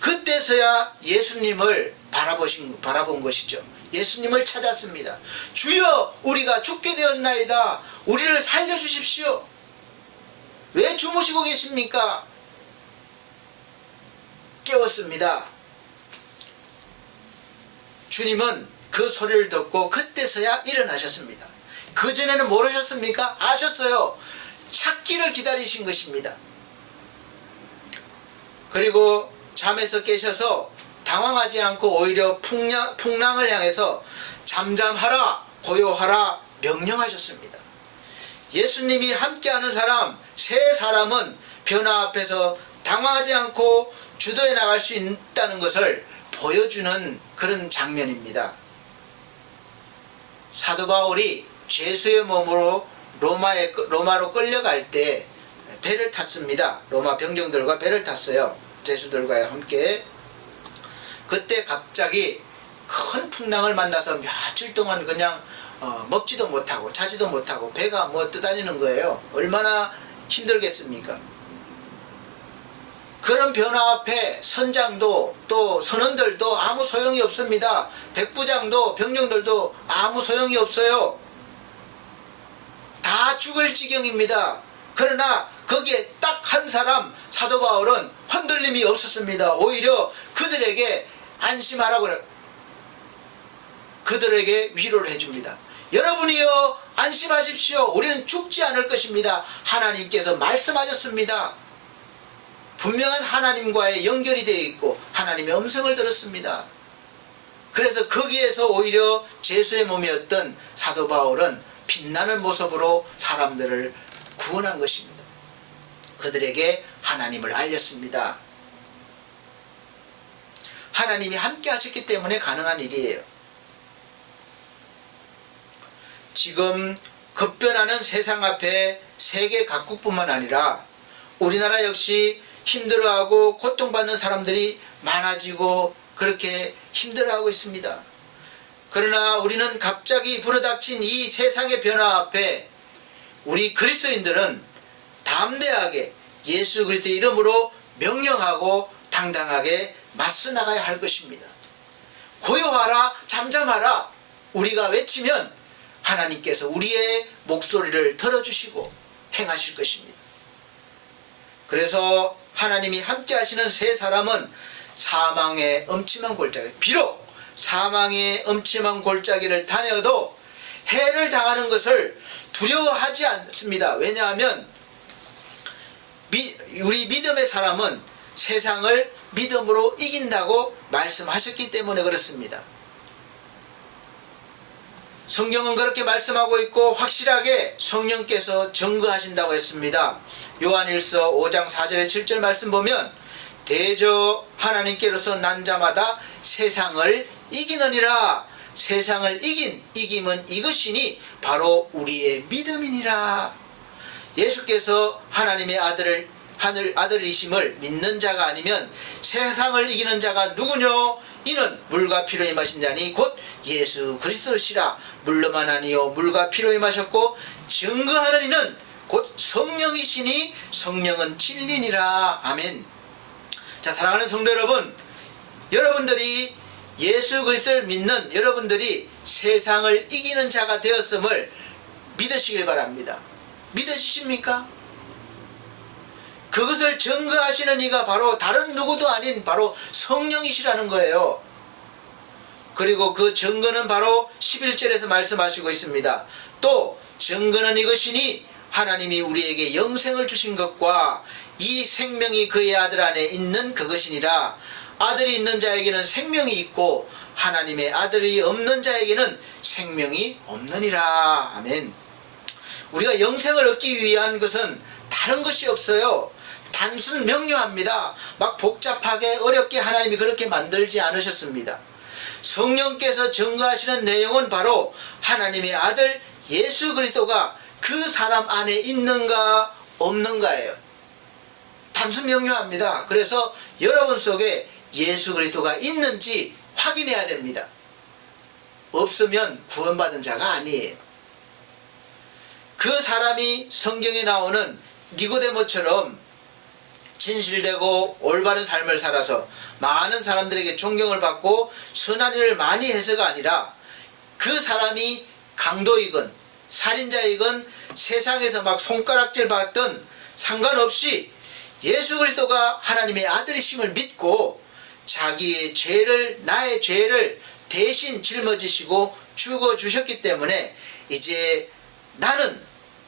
그때서야 예수님을 바라본 것이죠. 예수님을 찾았습니다. 주여, 우리가 죽게 되었나이다. 우리를 살려주십시오. 왜 주무시고 계십니까? 깨웠습니다. 주님은 그 소리를 듣고 그때서야 일어나셨습니다. 그전에는 모르셨습니까? 아셨어요. 찾기를 기다리신 것입니다. 그리고 잠에서 깨셔서 당황하지 않고 오히려 풍랑을 향해서 잠잠하라, 고요하라 명령하셨습니다. 예수님이 함께하는 사람, 세 사람은 변화 앞에서 당황하지 않고 주도해 나갈 수 있다는 것을 보여주는 그런 장면입니다. 사도 바울이 죄수의 몸으로 로마로 끌려갈 때 배를 탔습니다. 로마 병정들과 배를 탔어요. 죄수들과 함께. 그때 갑자기 큰 풍랑을 만나서 며칠 동안 그냥 먹지도 못하고 자지도 못하고 배가 떠다니는 거예요. 얼마나 힘들겠습니까? 그런 변화 앞에 선장도 또 선원들도 아무 소용이 없습니다. 백부장도 병정들도 아무 소용이 없어요. 다 죽을 지경입니다. 그러나 거기에 딱 한 사람, 사도 바울은 흔들림이 없었습니다. 오히려 그들에게 안심하라고 그들에게 위로를 해줍니다. 여러분이요, 안심하십시오. 우리는 죽지 않을 것입니다. 하나님께서 말씀하셨습니다. 분명한 하나님과의 연결이 되어 있고 하나님의 음성을 들었습니다. 그래서 거기에서 오히려 죄수의 몸이었던 사도 바울은 빛나는 모습으로 사람들을 구원한 것입니다. 그들에게 하나님을 알렸습니다. 하나님이 함께 하셨기 때문에 가능한 일이에요. 지금 급변하는 세상 앞에 세계 각국뿐만 아니라 우리나라 역시 힘들어하고 고통받는 사람들이 많아지고 그렇게 힘들어하고 있습니다. 그러나 우리는 갑자기 불어닥친 이 세상의 변화 앞에 우리 그리스도인들은 담대하게 예수 그리스도의 이름으로 명령하고 당당하게 맞서 나가야 할 것입니다. 고요하라, 잠잠하라 우리가 외치면 하나님께서 우리의 목소리를 들어주시고 행하실 것입니다. 그래서 하나님이 함께 하시는 세 사람은 사망의 엄침한 골짜기, 비록 사망의 엄침한 골짜기를 다녀도 해를 당하는 것을 두려워하지 않습니다. 왜냐하면 우리 믿음의 사람은 세상을 믿음으로 이긴다고 말씀하셨기 때문에 그렇습니다. 성경은 그렇게 말씀하고 있고 확실하게 성령께서 증거하신다고 했습니다. 요한일서 5장 4절에 7절 말씀 보면 대저 하나님께로서 난 자마다 세상을 이기느니라. 세상을 이김은 이것이니 바로 우리의 믿음이니라. 예수께서 하나님의 아들이심을 믿는 자가 아니면 세상을 이기는 자가 누구뇨? 이는 물과 피로 임하신 자니 곧 예수 그리스도시라. 물로만 아니요 물과 피로 임하셨고 증거하는 이는 곧 성령이시니 성령은 진리니라. 아멘. 자, 사랑하는 성도 여러분, 여러분들이 예수 그리스도를 믿는 여러분들이 세상을 이기는 자가 되었음을 믿으시길 바랍니다. 믿으십니까? 그것을 증거하시는 이가 바로 다른 누구도 아닌 바로 성령이시라는 거예요. 그리고 그 증거는 바로 11절에서 말씀하시고 있습니다. 또 증거는 이것이니 하나님이 우리에게 영생을 주신 것과 이 생명이 그의 아들 안에 있는 그것이니라. 아들이 있는 자에게는 생명이 있고 하나님의 아들이 없는 자에게는 생명이 없느니라. 아멘. 우리가 영생을 얻기 위한 것은 다른 것이 없어요. 단순 명료합니다. 막 복잡하게 어렵게 하나님이 그렇게 만들지 않으셨습니다. 성령께서 증거하시는 내용은 바로 하나님의 아들 예수 그리스도가 그 사람 안에 있는가 없는가예요. 단순 명료합니다. 그래서 여러분 속에 예수 그리스도가 있는지 확인해야 됩니다. 없으면 구원받은 자가 아니에요. 그 사람이 성경에 나오는 니고데모처럼 진실되고 올바른 삶을 살아서 많은 사람들에게 존경을 받고 선한 일을 많이 해서가 아니라 그 사람이 강도이건 살인자이건 세상에서 막 손가락질 받던 상관없이 예수 그리스도가 하나님의 아들이심을 믿고 자기의 죄를, 나의 죄를 대신 짊어지시고 죽어주셨기 때문에 이제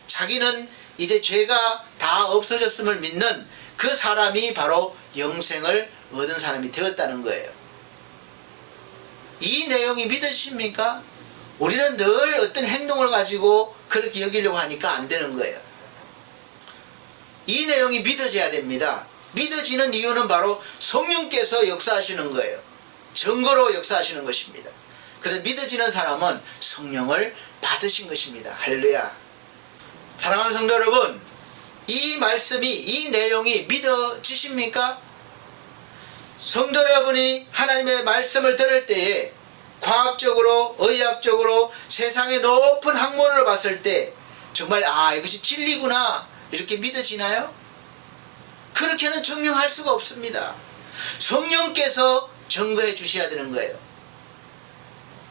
자기는 이제 죄가 다 없어졌음을 믿는 그 사람이 바로 영생을 얻은 사람이 되었다는 거예요. 이 내용이 믿으십니까? 우리는 늘 어떤 행동을 가지고 그렇게 여기려고 하니까 안 되는 거예요. 이 내용이 믿어져야 됩니다. 믿어지는 이유는 바로 성령께서 역사하시는 거예요. 증거로 역사하시는 것입니다. 그래서 믿어지는 사람은 성령을 받으신 것입니다. 할렐루야. 사랑하는 성도 여러분, 이 말씀이, 이 내용이 믿어지십니까? 성도 여러분이 하나님의 말씀을 들을 때에 과학적으로, 의학적으로, 세상의 높은 학문으로 봤을 때 정말 이것이 진리구나 이렇게 믿어지나요? 그렇게는 증명할 수가 없습니다. 성령께서 증거해 주셔야 되는 거예요.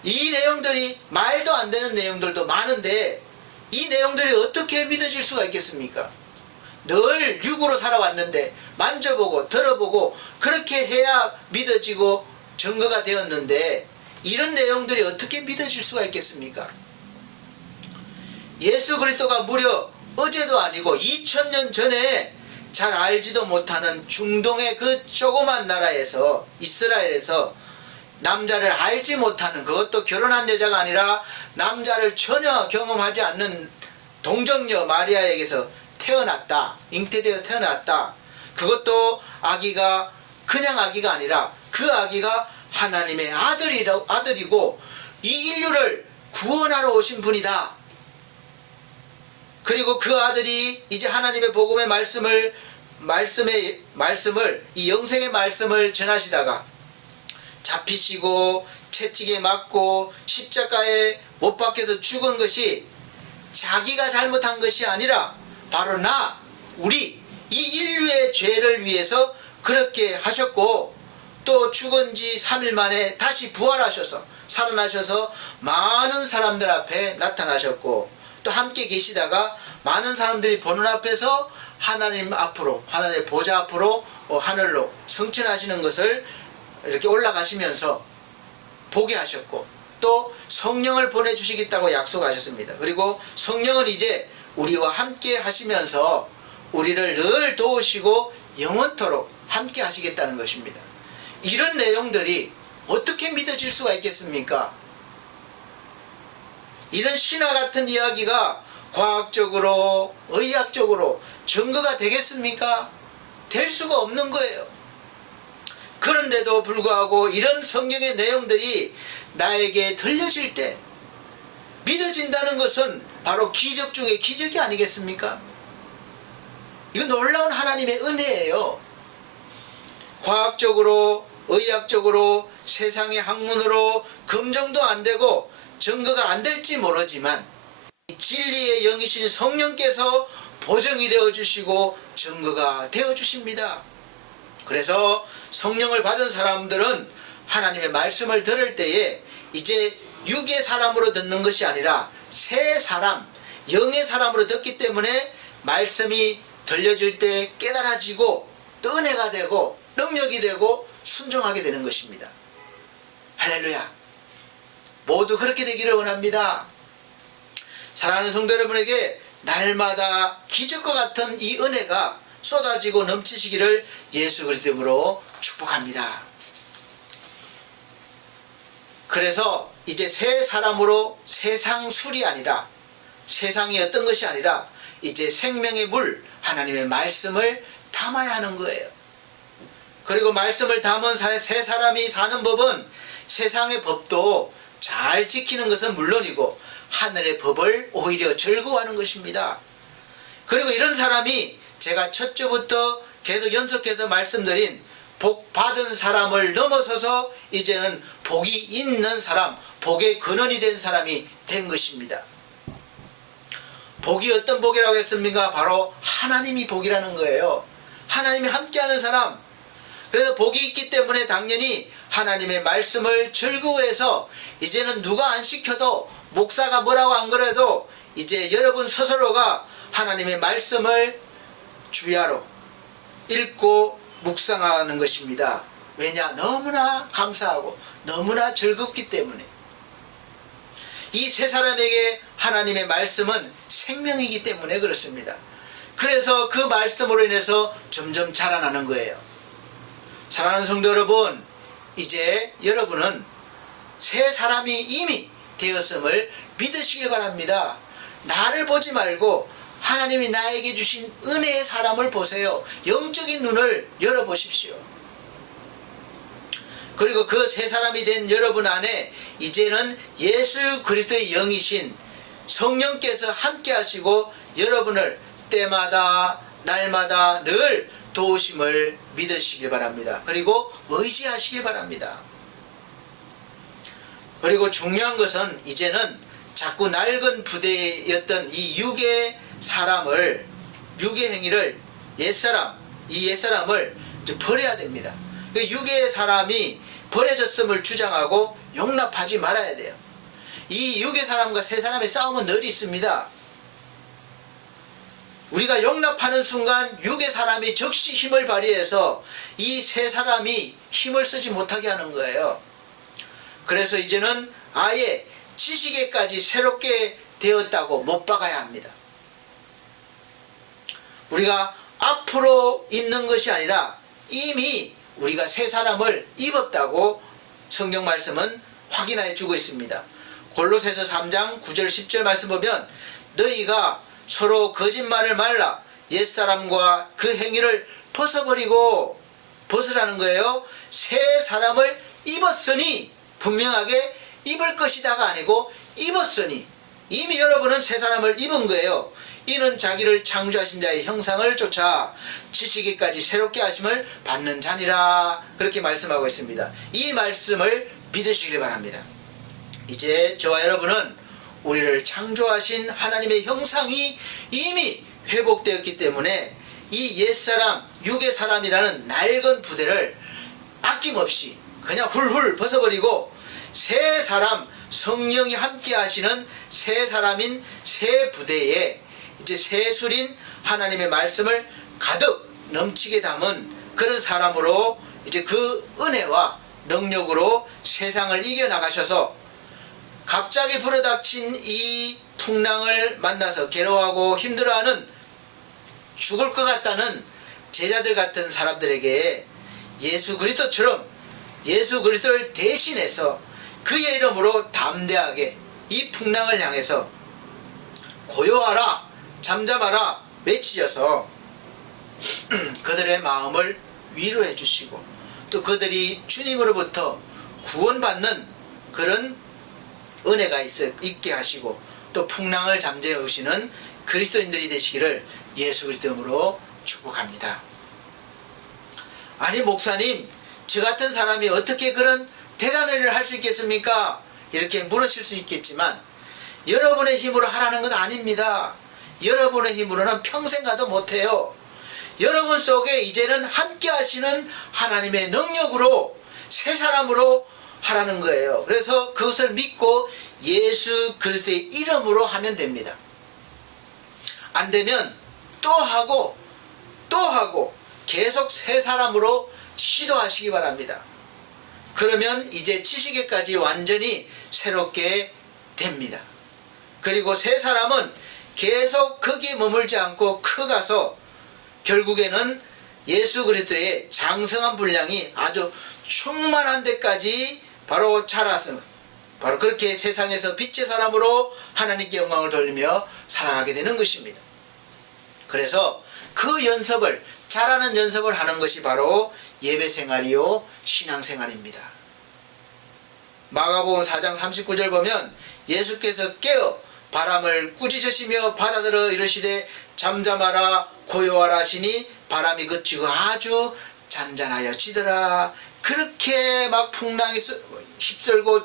이 내용들이 말도 안 되는 내용들도 많은데 이 내용들이 어떻게 믿어질 수가 있겠습니까? 늘 육으로 살아왔는데 만져보고 들어보고 그렇게 해야 믿어지고 증거가 되었는데 이런 내용들이 어떻게 믿어질 수가 있겠습니까? 예수 그리스도가 무려 어제도 아니고 2000년 전에 잘 알지도 못하는 중동의 그 조그만 나라에서, 이스라엘에서 남자를 알지 못하는, 그것도 결혼한 여자가 아니라 남자를 전혀 경험하지 않는 동정녀 마리아에게서 태어났다. 잉태되어 태어났다. 그것도 아기가 그냥 아기가 아니라 그 아기가 하나님의 아들이고 이 인류를 구원하러 오신 분이다. 그리고 그 아들이 이제 하나님의 복음의 말씀을 이 영생의 말씀을 전하시다가 잡히시고 채찍에 맞고 십자가에 못 박혀서 죽은 것이 자기가 잘못한 것이 아니라 바로 우리 이 인류의 죄를 위해서 그렇게 하셨고 또 죽은 지 3일 만에 다시 부활하셔서 살아나셔서 많은 사람들 앞에 나타나셨고 또 함께 계시다가 많은 사람들이 보는 앞에서 하나님 앞으로, 하나님의 보좌 앞으로 하늘로 승천하시는 것을 이렇게 올라가시면서 보게 하셨고 또 성령을 보내주시겠다고 약속하셨습니다. 그리고 성령은 이제 우리와 함께 하시면서 우리를 늘 도우시고 영원토록 함께 하시겠다는 것입니다. 이런 내용들이 어떻게 믿어질 수가 있겠습니까? 이런 신화 같은 이야기가 과학적으로, 의학적으로 증거가 되겠습니까? 될 수가 없는 거예요. 그런데도 불구하고 이런 성경의 내용들이 나에게 들려질 때 믿어진다는 것은 바로 기적 중에 기적이 아니겠습니까? 이건 놀라운 하나님의 은혜예요. 과학적으로, 의학적으로, 세상의 학문으로 검증도 안 되고 증거가 안 될지 모르지만 진리의 영이신 성령께서 보정이 되어 주시고 증거가 되어 주십니다. 그래서 성령을 받은 사람들은 하나님의 말씀을 들을 때에 이제 육의 사람으로 듣는 것이 아니라 새 사람, 영의 사람으로 듣기 때문에 말씀이 들려줄 때 깨달아지고 또 은혜가 되고 능력이 되고 순종하게 되는 것입니다. 할렐루야. 모두 그렇게 되기를 원합니다. 사랑하는 성도 여러분에게 날마다 기적과 같은 이 은혜가 쏟아지고 넘치시기를 예수 그리스도 이름으로 축복합니다. 그래서 이제 새 사람으로 세상 술이 아니라, 세상이 어떤 것이 아니라 이제 생명의 물 하나님의 말씀을 담아야 하는 거예요. 그리고 말씀을 담은 새 사람이 사는 법은 세상의 법도 잘 지키는 것은 물론이고 하늘의 법을 오히려 즐거워하는 것입니다. 그리고 이런 사람이 제가 첫 주부터 계속 연속해서 말씀드린 복 받은 사람을 넘어서서 이제는 복이 있는 사람, 복의 근원이 된 사람이 된 것입니다. 복이 어떤 복이라고 했습니까? 바로 하나님이 복이라는 거예요. 하나님이 함께하는 사람. 그래서 복이 있기 때문에 당연히 하나님의 말씀을 즐거워해서 이제는 누가 안 시켜도, 목사가 뭐라고 안 그래도 이제 여러분 스스로가 하나님의 말씀을 주야로 읽고 묵상하는 것입니다. 왜냐? 너무나 감사하고 너무나 즐겁기 때문에. 이 세 사람에게 하나님의 말씀은 생명이기 때문에 그렇습니다. 그래서 그 말씀으로 인해서 점점 자라나는 거예요. 사랑하는 성도 여러분, 이제 여러분은 새 사람이 이미 되었음을 믿으시길 바랍니다. 나를 보지 말고 하나님이 나에게 주신 은혜의 사람을 보세요. 영적인 눈을 열어보십시오. 그리고 그 새 사람이 된 여러분 안에 이제는 예수 그리스도의 영이신 성령께서 함께 하시고 여러분을 때마다 날마다 늘 도우심을 믿으시길 바랍니다. 그리고 의지하시길 바랍니다. 그리고 중요한 것은 이제는 자꾸 낡은 부대였던 이 육의 사람을, 육의 행위를, 옛사람, 이 옛사람을 버려야 됩니다. 육의 사람이 버려졌음을 주장하고 용납하지 말아야 돼요. 이 육의 사람과 새 사람의 싸움은 늘 있습니다. 우리가 용납하는 순간 육의 사람이 즉시 힘을 발휘해서 이 새 사람이 힘을 쓰지 못하게 하는 거예요. 그래서 이제는 아예 지식에까지 새롭게 되었다고 못 박아야 합니다. 우리가 앞으로 입는 것이 아니라 이미 우리가 새 사람을 입었다고 성경 말씀은 확인해 주고 있습니다. 골로새서 3장 9절 10절 말씀 보면 너희가 서로 거짓말을 말라 옛사람과 그 행위를 벗어버리고, 벗으라는 거예요. 새 사람을 입었으니, 분명하게 입을 것이다가 아니고 입었으니, 이미 여러분은 새 사람을 입은 거예요. 이는 자기를 창조하신 자의 형상을 쫓아 지식에까지 새롭게 하심을 받는 자니라, 그렇게 말씀하고 있습니다. 이 말씀을 믿으시길 바랍니다. 이제 저와 여러분은 우리를 창조하신 하나님의 형상이 이미 회복되었기 때문에 이 옛사람, 육의 사람이라는 낡은 부대를 아낌없이 그냥 훌훌 벗어버리고 새 사람, 성령이 함께 하시는 새 사람인 새 부대에 이제 새 술인 하나님의 말씀을 가득 넘치게 담은 그런 사람으로 이제 그 은혜와 능력으로 세상을 이겨나가셔서 갑자기 불어닥친 이 풍랑을 만나서 괴로워하고 힘들어하는, 죽을 것 같다는 제자들 같은 사람들에게 예수 그리스도처럼 예수 그리스도를 대신해서 그의 이름으로 담대하게 이 풍랑을 향해서 고요하라, 잠잠하라 외치셔서 그들의 마음을 위로해 주시고 또 그들이 주님으로부터 구원받는 그런 은혜가 있게 하시고 또 풍랑을 잠재우시는 그리스도인들이 되시기를 예수 그리스도 이름으로 축복합니다. 아니 목사님, 저 같은 사람이 어떻게 그런 대단한 일을 할 수 있겠습니까? 이렇게 물으실 수 있겠지만 여러분의 힘으로 하라는 건 아닙니다. 여러분의 힘으로는 평생 가도 못해요. 여러분 속에 이제는 함께 하시는 하나님의 능력으로 새 사람으로 하라는 거예요. 그래서 그것을 믿고 예수 그리스도의 이름으로 하면 됩니다. 안 되면 또 하고 또 하고 계속 새 사람으로 시도하시기 바랍니다. 그러면 이제 지식에까지 완전히 새롭게 됩니다. 그리고 새 사람은 계속 거기에 머물지 않고 커가서 결국에는 예수 그리스도의 장성한 분량이 아주 충만한 데까지 바로 자라서 바로 그렇게 세상에서 빛의 사람으로 하나님께 영광을 돌리며 살아가게 되는 것입니다. 그래서 그 연습을, 자라는 연습을 하는 것이 바로 예배 생활이요 신앙생활입니다. 마가복음 4장 39절 보면 예수께서 깨어 바람을 꾸짖으시며 바다들어 이르시되 잠잠하라 고요하라 하시니 바람이 그치고 아주 잔잔하여지더라. 그렇게 막 풍랑이 휩쓸고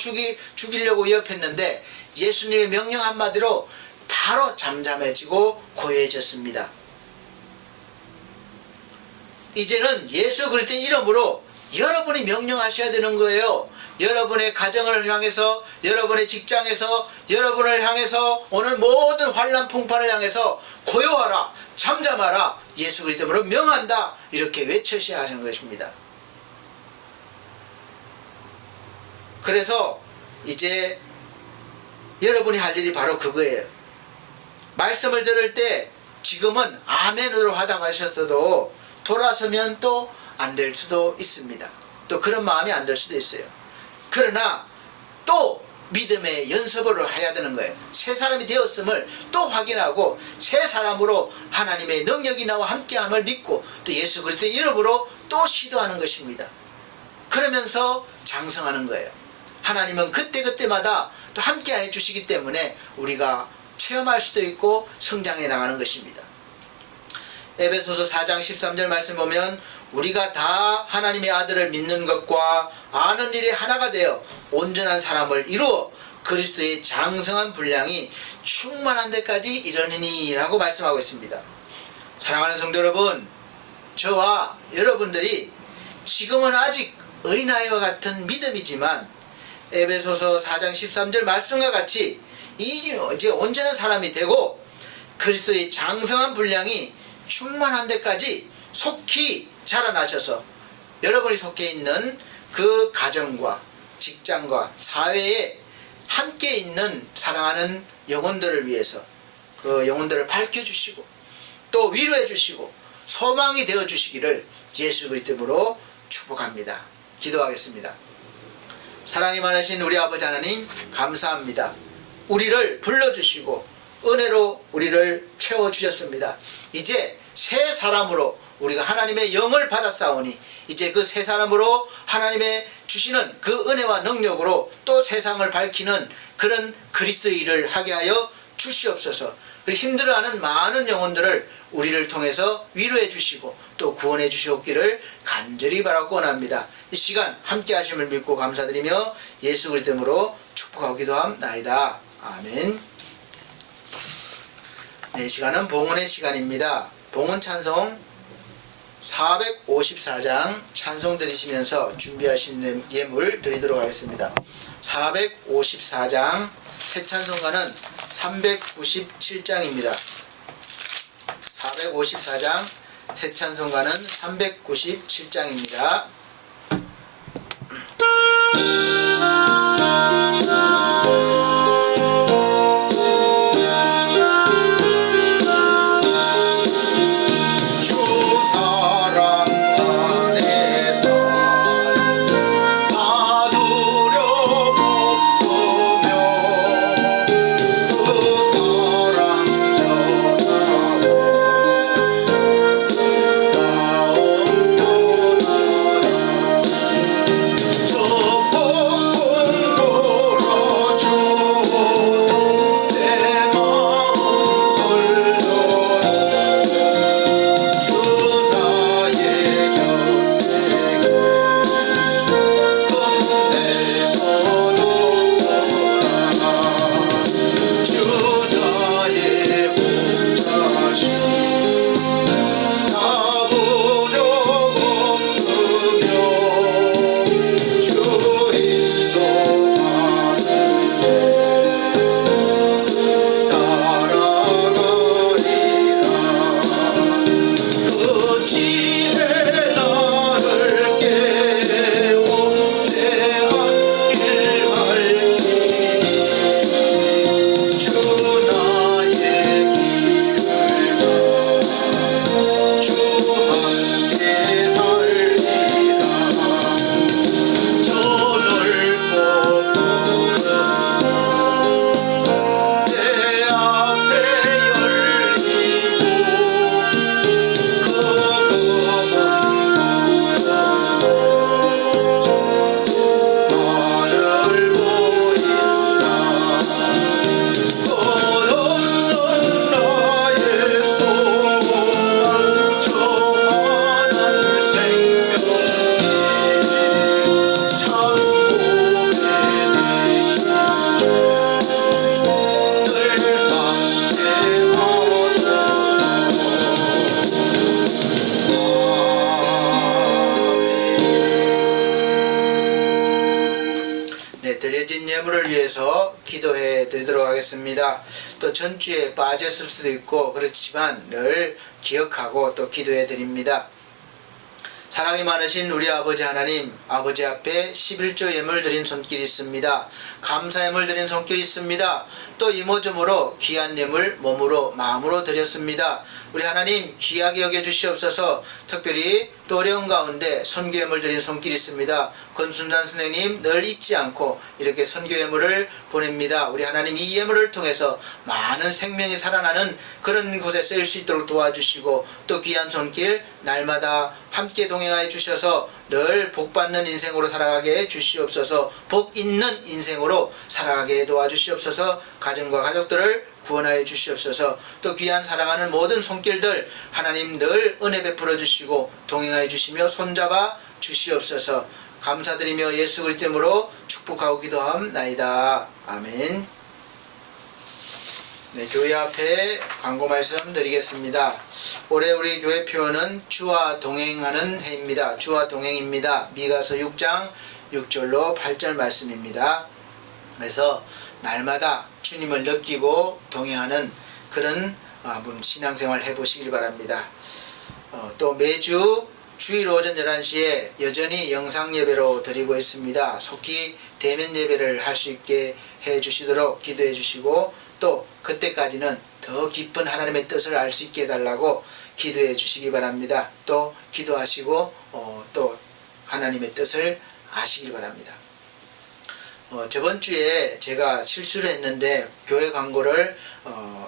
죽이려고 위협했는데 예수님의 명령 한마디로 바로 잠잠해지고 고요해졌습니다. 이제는 예수 그리스도의 이름으로 여러분이 명령하셔야 되는 거예요. 여러분의 가정을 향해서, 여러분의 직장에서, 여러분을 향해서 오는 모든 환난 풍파를 향해서 고요하라, 잠잠하라, 예수 그리스도로 명한다, 이렇게 외쳐셔야 하는 것입니다. 그래서 이제 여러분이 할 일이 바로 그거예요. 말씀을 들을 때 지금은 아멘으로 하다가셨어도 돌아서면 또 안 될 수도 있습니다. 또 그런 마음이 안 들 수도 있어요. 그러나 또 믿음의 연습을 해야 되는 거예요. 새 사람이 되었음을 또 확인하고 새 사람으로 하나님의 능력이 나와 함께함을 믿고 또 예수 그리스도의 이름으로 또 시도하는 것입니다. 그러면서 장성하는 거예요. 하나님은 그때그때마다 또 함께 해주시기 때문에 우리가 체험할 수도 있고 성장해 나가는 것입니다. 에베소서 4장 13절 말씀 보면 우리가 다 하나님의 아들을 믿는 것과 아는 일이 하나가 되어 온전한 사람을 이루어 그리스도의 장성한 분량이 충만한 데까지 이르니니 라고 말씀하고 있습니다. 사랑하는 성도 여러분, 저와 여러분들이 지금은 아직 어린아이와 같은 믿음이지만 에베소서 4장 13절 말씀과 같이 이제 온전한 사람이 되고 그리스도의 장성한 분량이 충만한 데까지 속히 자라나셔서 여러분이 속해 있는 그 가정과 직장과 사회에 함께 있는 사랑하는 영혼들을 위해서 그 영혼들을 밝혀주시고 또 위로해 주시고 소망이 되어 주시기를 예수 그리스도로 축복합니다. 기도하겠습니다. 사랑이 많으신 우리 아버지 하나님 감사합니다. 우리를 불러주시고 은혜로 우리를 채워주셨습니다. 이제 새 사람으로 우리가 하나님의 영을 받았사오니 이제 그 새 사람으로 하나님의 주시는 그 은혜와 능력으로 또 세상을 밝히는 그런 그리스도의 일을 하게 하여 주시옵소서. 힘들어하는 많은 영혼들을 우리를 통해서 위로해 주시고 또 구원해 주시옵기를 간절히 바라고 원합니다. 이 시간 함께 하심을 믿고 감사드리며 예수 그리스도 이름으로 축복하고 기도함나이다. 아멘. 네, 시간은 봉헌의 시간입니다. 봉헌 찬송 454장 찬송 드리시면서 준비하신 예물 드리도록 하겠습니다. 454장 새 찬송가는 397장입니다. 454장 새 찬송가는 397장입니다. 네, 드려진 예물을 위해서 기도해 드리도록 하겠습니다. 또 전주에 빠졌을 수도 있고 그렇지만 늘 기억하고 또 기도해 드립니다. 사랑이 많으신 우리 아버지 하나님, 아버지 앞에 11조 예물 드린 손길이 있습니다. 감사 예물 드린 손길이 있습니다. 또 이모저모로 귀한 예물 몸으로 마음으로 드렸습니다. 우리 하나님 귀하게 여겨주시옵소서. 특별히 또 어려운 가운데 선교 예물 드린 손길이 있습니다. 권순단 선생님 늘 잊지 않고 이렇게 선교 예물을 보냅니다. 우리 하나님 이 예물을 통해서 많은 생명이 살아나는 그런 곳에 쓰일 수 있도록 도와주시고 또 귀한 손길 날마다 함께 동행하여 주셔서 늘 복받는 인생으로 살아가게 해 주시옵소서. 복 있는 인생으로 살아가게 도와주시옵소서. 가정과 가족들을 구원하여 주시옵소서. 또 귀한 사랑하는 모든 손길들 하나님 늘 은혜 베풀어 주시고 동행하여 주시며 손잡아 주시옵소서. 감사드리며 예수 그리스도 이름으로 축복하고 기도함나이다. 아멘. 네, 교회 앞에 광고 말씀 드리겠습니다. 올해 우리 교회 표어는 주와 동행하는 해입니다. 주와 동행입니다. 미가서 6장 6절로 8절 말씀입니다. 그래서 날마다 주님을 느끼고 동행하는 그런 신앙생활 해보시길 바랍니다. 또 매주 주일 오전 11시에 여전히 영상 예배로 드리고 있습니다. 속히 대면 예배를 할 수 있게 해주시도록 기도해 주시고 또 그때까지는 더 깊은 하나님의 뜻을 알 수 있게 해달라고 기도해 주시기 바랍니다. 또 기도하시고 또 하나님의 뜻을 아시길 바랍니다. 저번 주에 제가 실수를 했는데 교회 광고를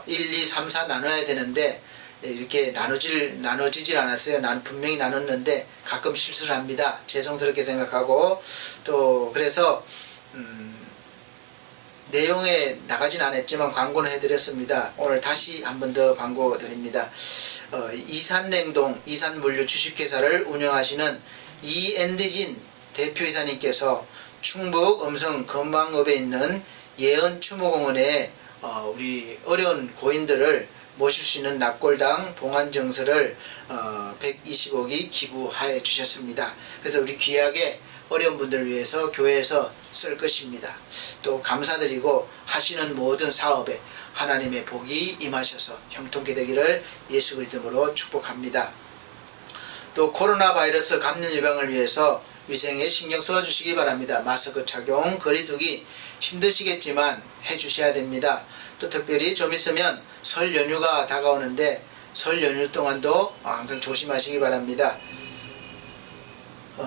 1, 2, 3, 4 나눠야 되는데 이렇게 나눠지질 않았어요. 난 분명히 나눴는데 가끔 실수를 합니다. 죄송스럽게 생각하고 또 그래서 내용에 나가진 않았지만 광고는 해드렸습니다. 오늘 다시 한 번 더 광고 드립니다. 이산냉동 이산물류 주식회사를 운영하시는 이엔디진 대표이사님께서 충북 음성 건방읍에 있는 예언 추모공원에 우리 어려운 고인들을 모실 수 있는 납골당 봉안정서를 125기 기부하여 주셨습니다. 그래서 우리 귀하게 어려운 분들을 위해서 교회에서 쓸 것입니다. 또 감사드리고 하시는 모든 사업에 하나님의 복이 임하셔서 형통케 되기를 예수 그리스도로 축복합니다. 또 코로나 바이러스 감염 예방을 위해서 위생에 신경 써 주시기 바랍니다. 마스크 착용, 거리두기 힘드시겠지만 해주셔야 됩니다. 또 특별히 좀 있으면 설 연휴가 다가오는데 설 연휴 동안도 항상 조심하시기 바랍니다.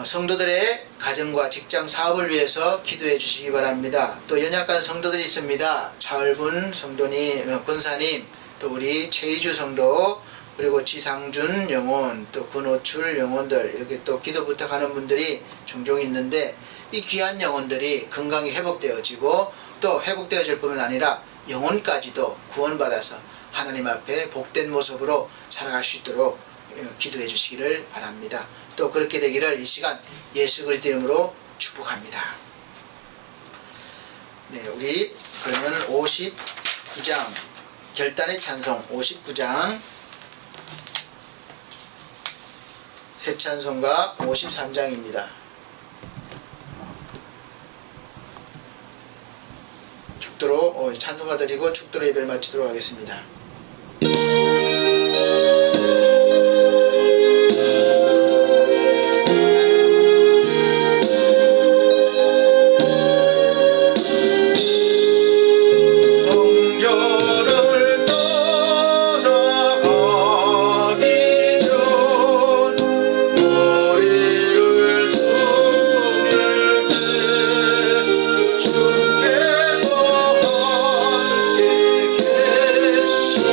성도들의 가정과 직장 사업을 위해서 기도해 주시기 바랍니다. 또 연약한 성도들이 있습니다. 차을분 성도님, 권사님, 또 우리 최희주 성도, 그리고 지상준 영혼, 또 근호출 영혼들 이렇게 또 기도 부탁하는 분들이 종종 있는데 이 귀한 영혼들이 건강이 회복되어지고 또 회복되어질 뿐만 아니라 영혼까지도 구원받아서 하나님 앞에 복된 모습으로 살아갈 수 있도록 기도해 주시기를 바랍니다. 또 그렇게 되기를 이 시간 예수 그리스도 이름으로 축복합니다. 네, 우리 그러면 59장 결단의 찬송 59장 새 찬송가 53장입니다. 축도로 찬송가 드리고 축도로 예배를 마치도록 하겠습니다. 주께서 함께 계시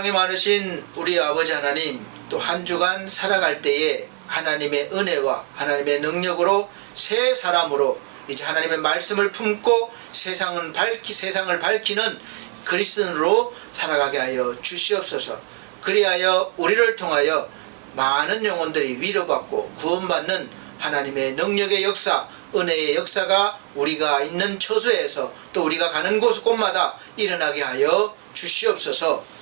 사랑이 많으신 우리 아버지 하나님, 또 한 주간 살아갈 때에 하나님의 은혜와 하나님의 능력으로 새 사람으로 이제 하나님의 말씀을 품고 세상을 밝히는 그리스도인으로 살아가게 하여 주시옵소서. 그리하여 우리를 통하여 많은 영혼들이 위로받고 구원받는 하나님의 능력의 역사, 은혜의 역사가 우리가 있는 처소에서 또 우리가 가는 곳마다 일어나게 하여 주시옵소서.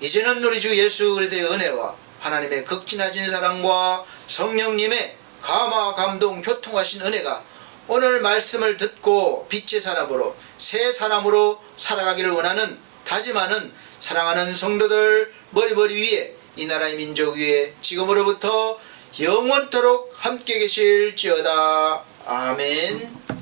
이제는 우리 주 예수 그리스도의 은혜와 하나님의 극진하신 사랑과 성령님의 감화 감동 교통하신 은혜가 오늘 말씀을 듣고 빛의 사람으로 새 사람으로 살아가기를 원하는 다짐하는 사랑하는 성도들 머리 위에 이 나라의 민족 위에 지금으로부터 영원토록 함께 계실지어다. 아멘.